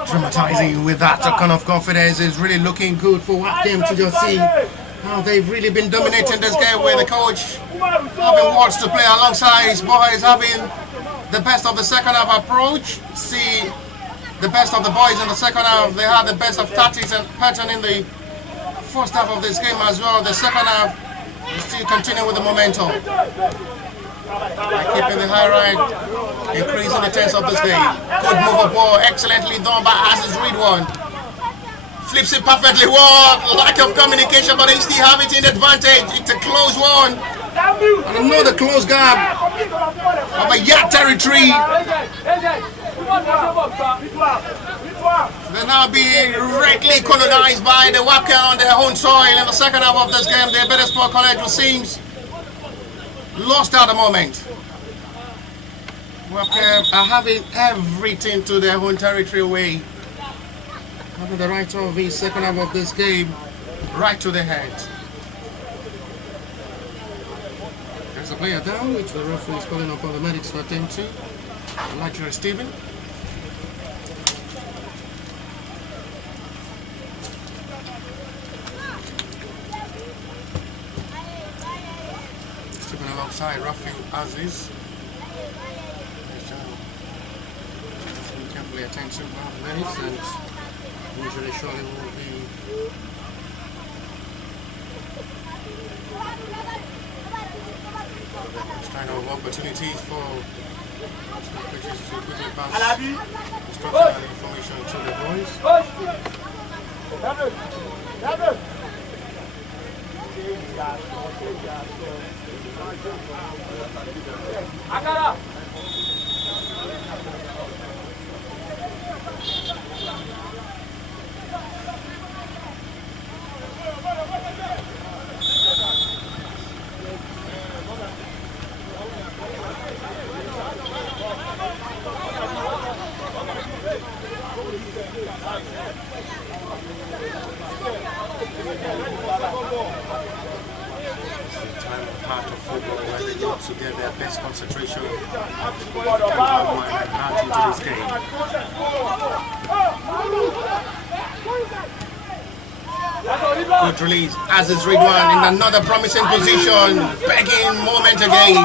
Dramatizing with that kind of confidence is really looking good for Wabkem to just see how they've really been dominating this game with the coach having words to play alongside his boys, having the best of the second half approach. See the best of the boys in the second half. They had the best of tactics and pattern in the first half of this game as well. The second half is still continuing with the momentum. by keeping the high ride, increasing the tense of this game. Good move of ball, excellently done by Aziz Ridwan. Flips it perfectly well. Lack of communication, but they still have it in advantage. It's a close one. And another close gap of a yard territory. They're now being greatly colonized by the Wabkem on their own soil in the second half of this game. The Ebedei Sport College, who seems lost at the moment. Wabkem are having everything to their own territory away. Having the right of the second half of this game right to the head. There's a player down, which the referee is calling upon the medics to attend to. Elijah Stephen. Stephen alongside Rafi Aziz. Carefully attend to the medics, and usually surely will be kind of opportunities for coaches to quickly pass instructional information to the boys. To get their best concentration and heart into this game. Good release. Aziz Ridwan in another promising position, begging moment again.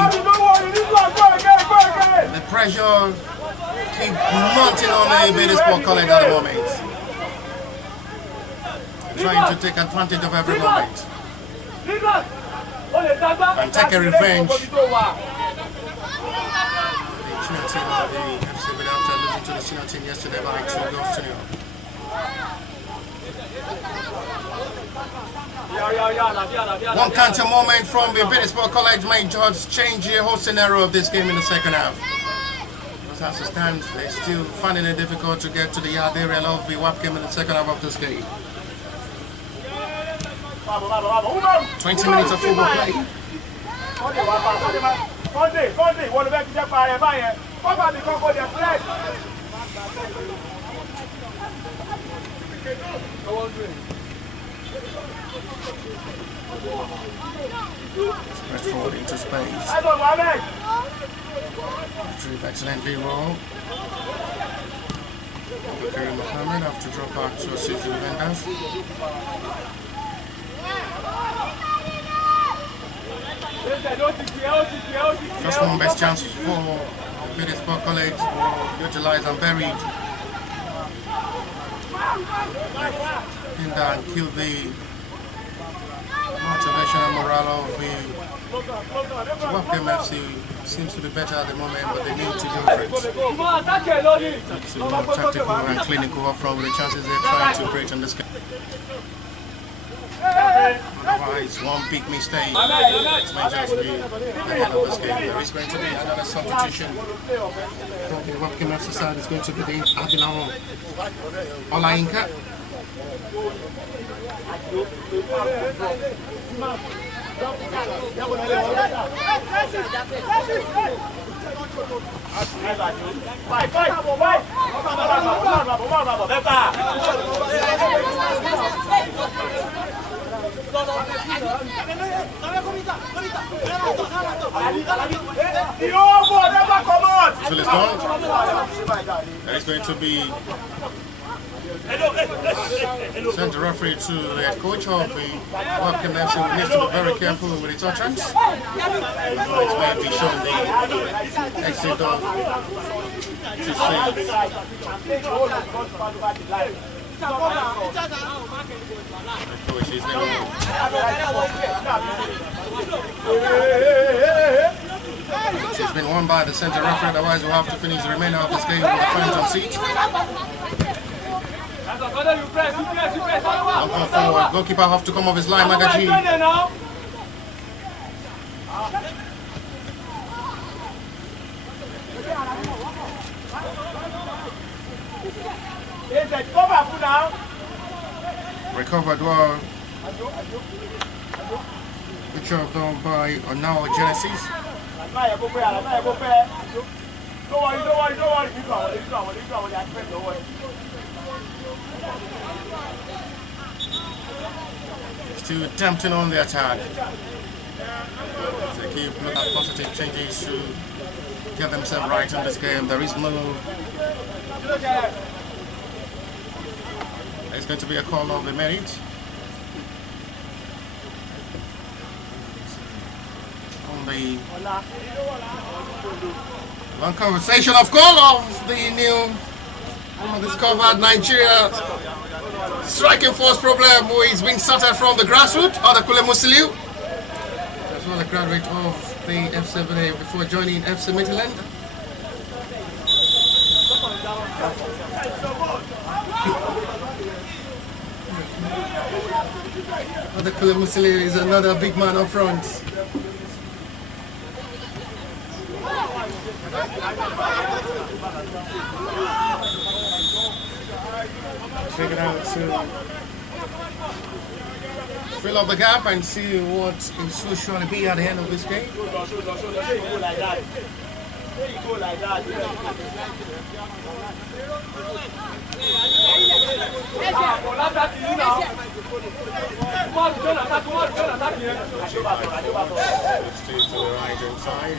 The pressure keeps mounting on the Ebedei Sport College at the moment. Trying to take advantage of every moment and take a revenge. The senior team of the FC Ebedei after losing to the senior team yesterday by 2 goals to 0. One counter moment from the Ebedei Sport College may just change the whole scenario of this game in the second half. Because as it stands, they're still finding it difficult to get to the yard area of the Wabkem in the second half of this game. 20 minutes of football play. Spread forward into space. Retrieve excellently well. Wabkem Mohammed have to drop back to assist the defenders. Just one best chance for Ebedei Sport College, utilized and buried. And kill the motivation and morale of the Wabkem FC. Seems to be better at the moment, but they need to do it. That's more tactical and clinical from the chances they're trying to create in this game. Otherwise, one big mistake may just be the end of this game. There is going to be another substitution. For the Wabkem FC side is going to be the Abinao Olainka. Till it's gone. There is going to be send the referee to the head coach of the Wabkem FC, who needs to be very careful with his utterance. He's may be showing the exit of to see. The coach is now been won by the center referee, otherwise we'll have to finish the remainder of this game with the phantom seat. I'll go forward. Goalkeeper have to come off his line, Magaji. Recovered well. Good job done by now Genesis. Still attempting on the attack. They keep looking at positive changes to get themselves right in this game. There is no. It's going to be a call of the merit. On the long conversation of call of the new discovered Nigeria striking force problem, who is being started from the grassroots, Odakule Musiliu, as well a graduate of the FC Ebedei before joining FC Midland. Odakule Musiliu is another big man up front. Figure out to fill up the gap and see what is so sure to be at the end of this game. Still to the right hand side,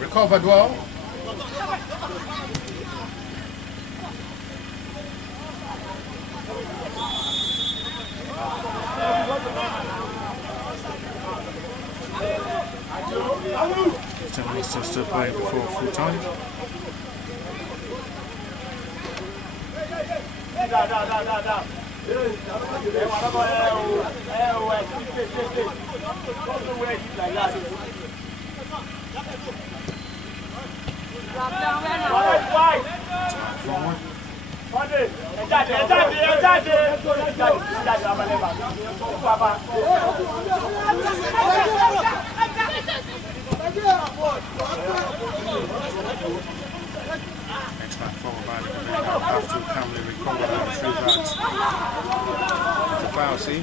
recovered well. Still playing before full time. Forward. Next back forward by the have to calmly recover and through that. It's a foul, see?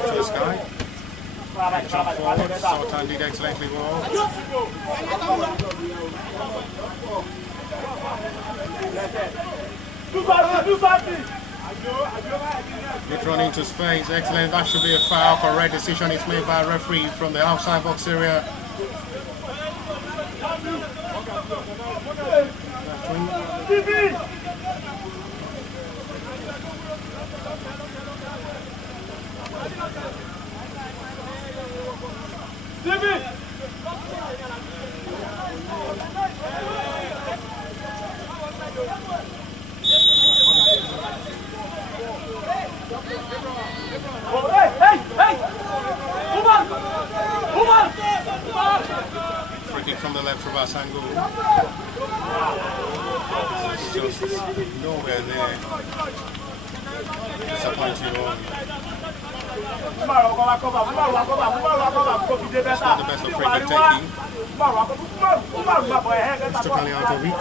To the sky. Jump forward, sort and lead excellently well. Good run into space, excellent. That should be a foul. Correct decision is made by a referee from the outside box area. left reverse angle. It's just nowhere near disappointing one. It's not the best of free taking. It's totally out of it.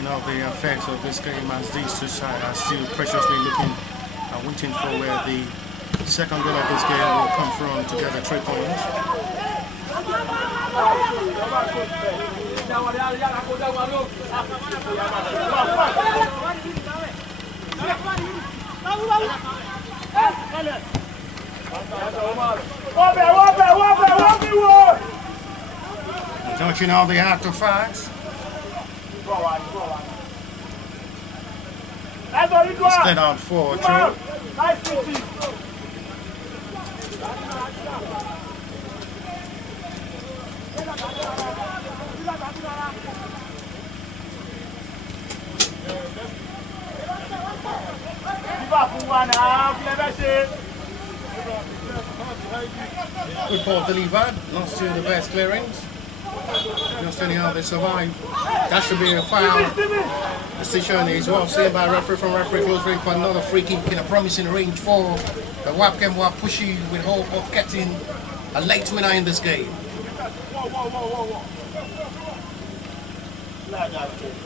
Of the effects of this game as these two sides are still preciously looking and waiting for where the second goal of this game will come from to get the 3 points. Don't you know they have to fight? Split out 4, true. Good ball delivered, not still the best clearings. Just anyhow they survive. That should be a foul. Decision is well seen by referee from referee close range for another free kick in a promising range for the Wabkem, who are pushing with hope of getting a late winner in this game.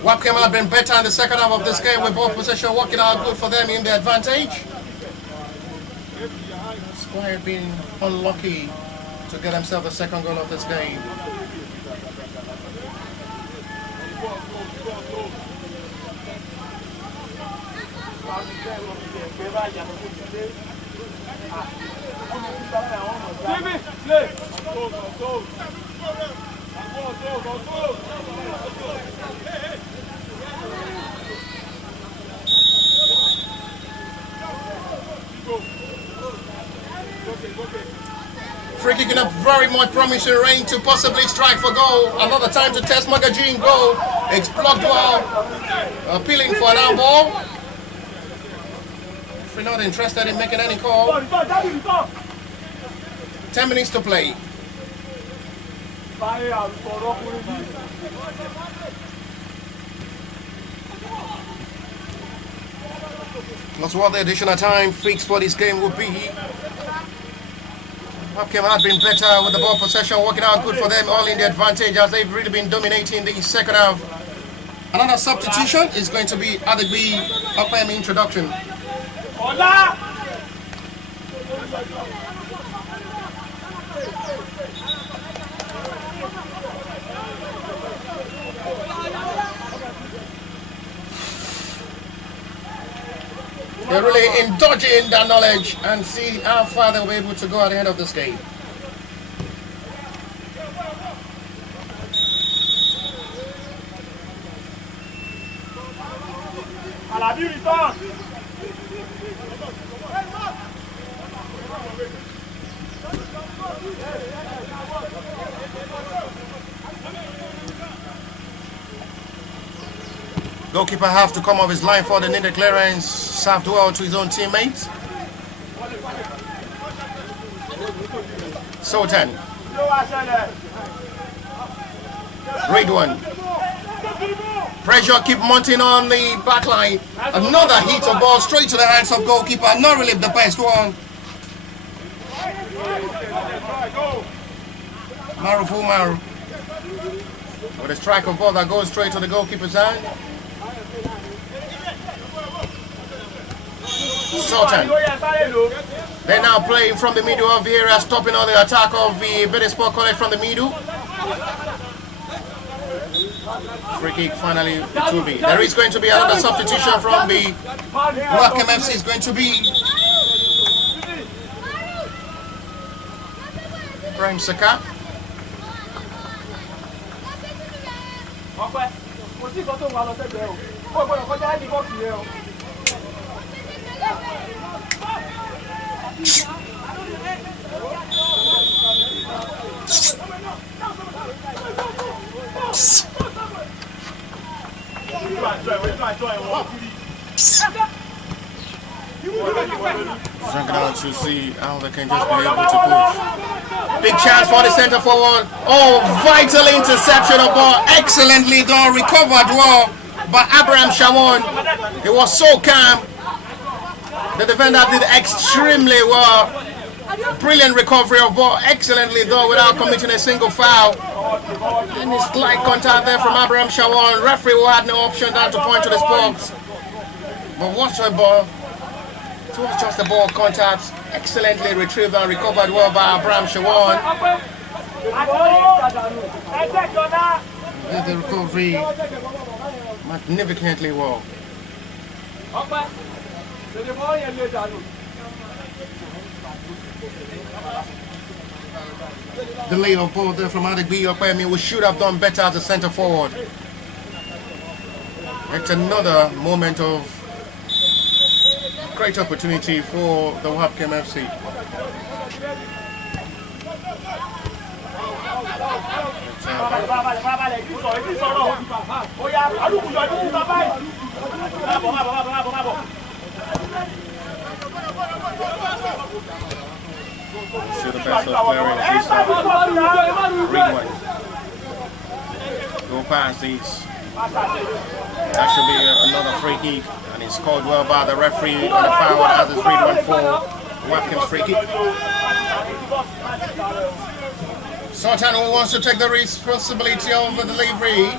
Wabkem have been better in the second half of this game with ball possession working out good for them in the advantage. Squire being unlucky to get himself the second goal of this game. Free kick in a very much promising range to possibly strike for goal. Another time to test Magazine goal. It's blocked well. Appealing for an out ball. If we're not interested in making any call. 10 minutes to play. Plus what the additional time fixed for this game would be. Wabkem had been better with the ball possession, working out good for them, all in the advantage as they've really been dominating the second half. Another substitution is going to be Ebedei Wabkem introduction. They're really indulging their knowledge and see how far they'll be able to go at the end of this game. Goalkeeper have to come off his line for the needed clearance, served well to his own teammates. Sultan. Great one. Pressure keep mounting on the back line. Another hit of ball straight to the hands of goalkeeper. Not really the best one. Maru with a strike of ball that goes straight to the goalkeeper's hand. Sultan. They're now playing from the middle of the area, stopping all the attack of the Ebedei Sport College from the middle. Free kick finally it will be. There is going to be another substitution from the Wabkem FC. Is going to be Ibrahim Saka. Drinking out to see how they can just be able to push. Big chance for the center forward. Oh, vital interception of ball. Excellently done. Recovered well by Abraham Shawan. He was so calm. The defender did extremely well. Brilliant recovery of ball. Excellently done without committing a single foul. And it's slight contact there from Abraham Shawan. Referee who had no option than to point to the box. But watch the ball. It was just the ball contact. Excellently retrieved and recovered well by Abraham Shawan. Did the recovery magnificently well. The layoff ball there from Wabkem. We should have done better as a centre forward. It's another moment of great opportunity for the Wabkem FC. See the best of players this time. Go past these. That should be another free kick, and it's called well by the referee on the foul as it's read 1-4. Wabkem's free kick. Sultan who wants to take the responsibility of the delivery.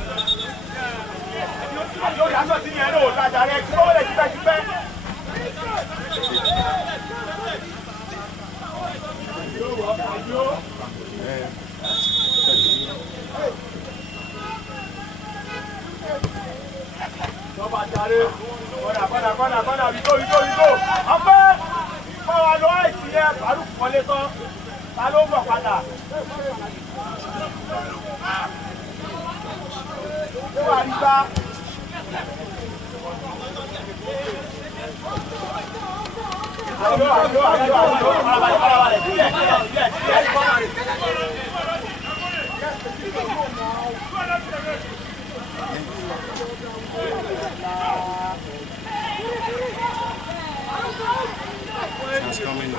That's coming.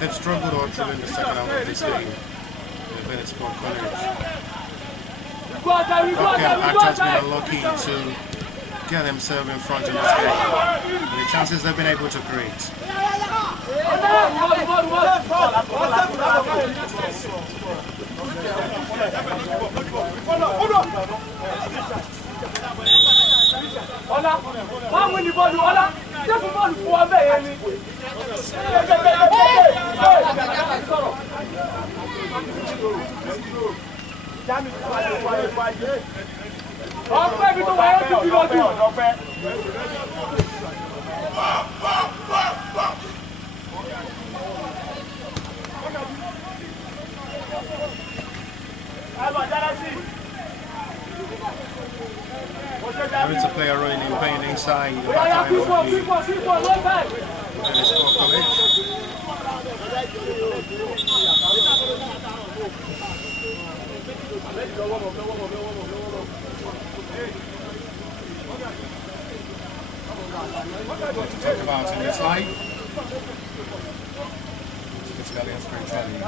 They've struggled all through in the second half of this game. They've been at Sport College. Wabkem have just been unlucky to get themselves in front in this game. And the chances they've been able to create. Having to play a role in playing inside the back line of the Sport College. What to talk about in this life? Physically and spiritually.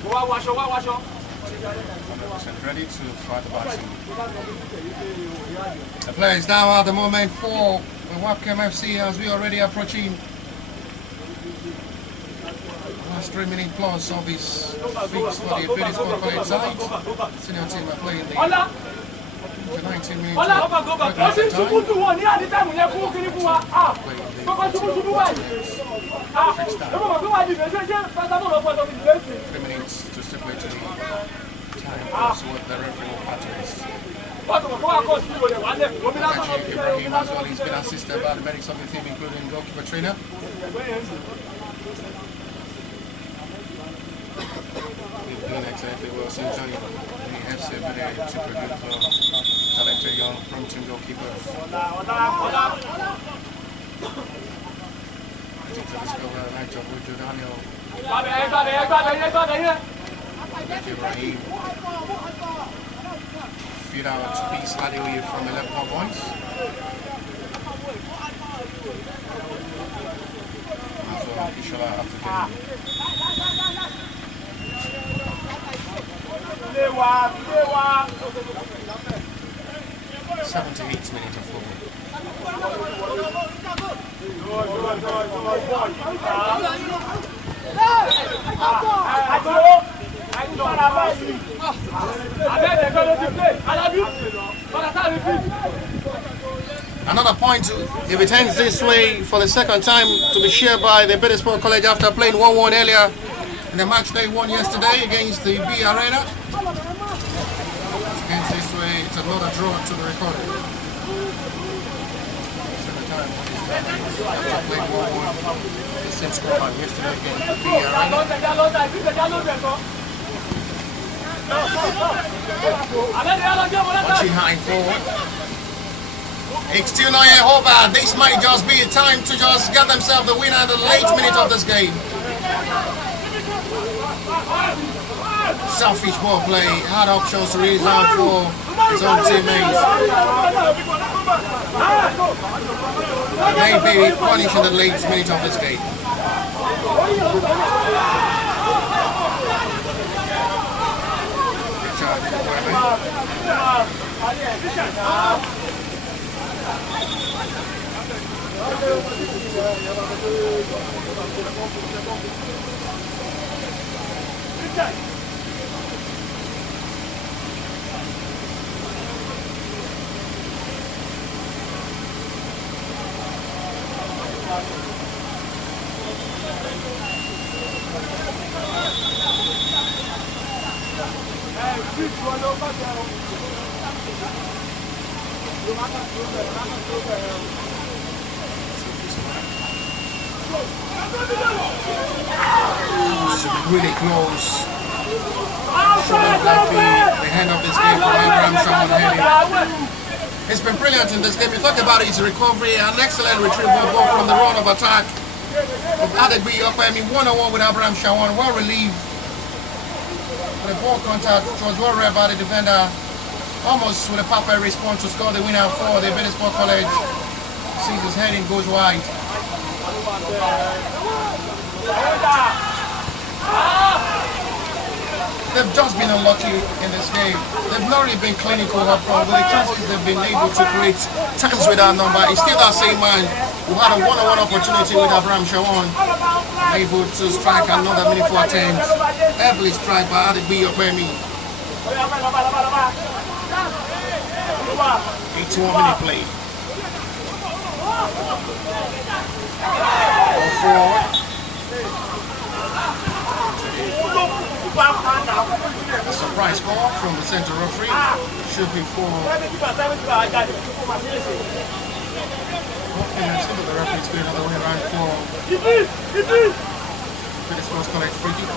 100% ready to fight the boxing. The player is now at the moment for the Wabkem FC as we are already approaching the last 3 minutes plus of this fix for the Ebedei Sport College side. Senior team are playing the 19 minutes of time. 3 minutes to stipulate to the time plus what the referee will pattern is. Ibrahim as well. He's been assisted by the medics of the team, including goalkeeper trainer. He's doing excellently well since joining the FC Ebedei to produce talented young promising goalkeepers. To discover the night of Daniel. Ibrahim. Feed out speed slightly away from 11 points. As well, Ishola after getting 78 minutes of football. Another point, if it ends this way for the second time, to be shared by the Ebedei Sport College after playing 1-1 earlier in the match they won yesterday against the B Arena. Against this way, it's another draw to the record. Second time after playing 1-1, the same scoreline yesterday against the B Arena. Watching high forward. It's still not yet over. This might just be a time to just get themselves the winner in the late minute of this game. Selfish ball play, had options to release out for his own teammates. Maybe punished in the late minute of this game. Really close. Should have left the hand of this game for Graversen. It's been brilliant in this game. You talk about his recovery, an excellent retrieval ball from the run of attack of Ebedei Wabkem, one-on-one with Abraham Shawan, well relieved. The ball contact was well read by the defender, almost with a perfect response to score the winner for the Ebedei Sport College. Sees his heading goes wide. They've just been unlucky in this game. They've not really been clinical up front, but the chances they've been able to create times without number. It's still that same man who had a one-on-one opportunity with Abraham Shawan, able to strike another meaningful attempt. Heavily struck by Ebedei Wabkem. 81-minute play. A surprise call from the center referee should be for and I see that the referee is going another way around for Ebedei Sports College free kick.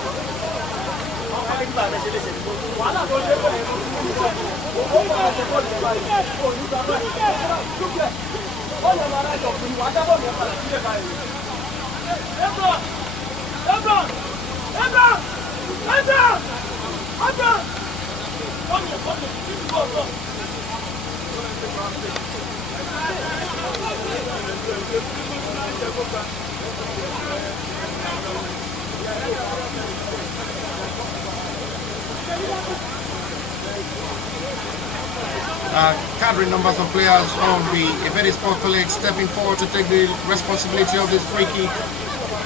Cadre numbers of players on the Ebedei Sport College stepping forward to take the responsibility of this free kick.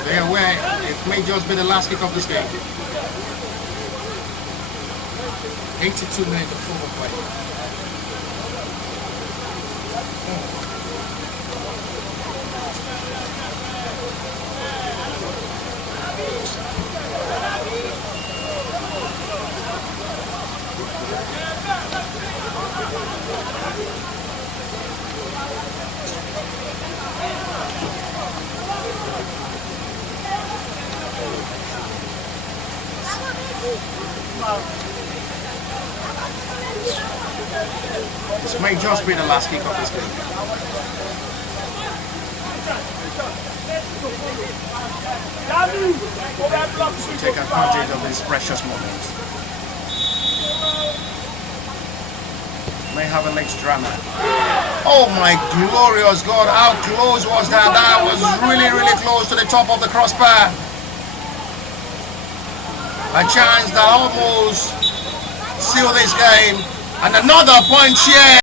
They are aware it may just be the last kick of this game. 82 minutes of football play. This may just be the last kick of this game. So take advantage of this precious moment. May have a next drama. Oh my glorious God, how close was that? That was really, really close to the top of the crossbar. A chance that almost sealed this game. And another point here.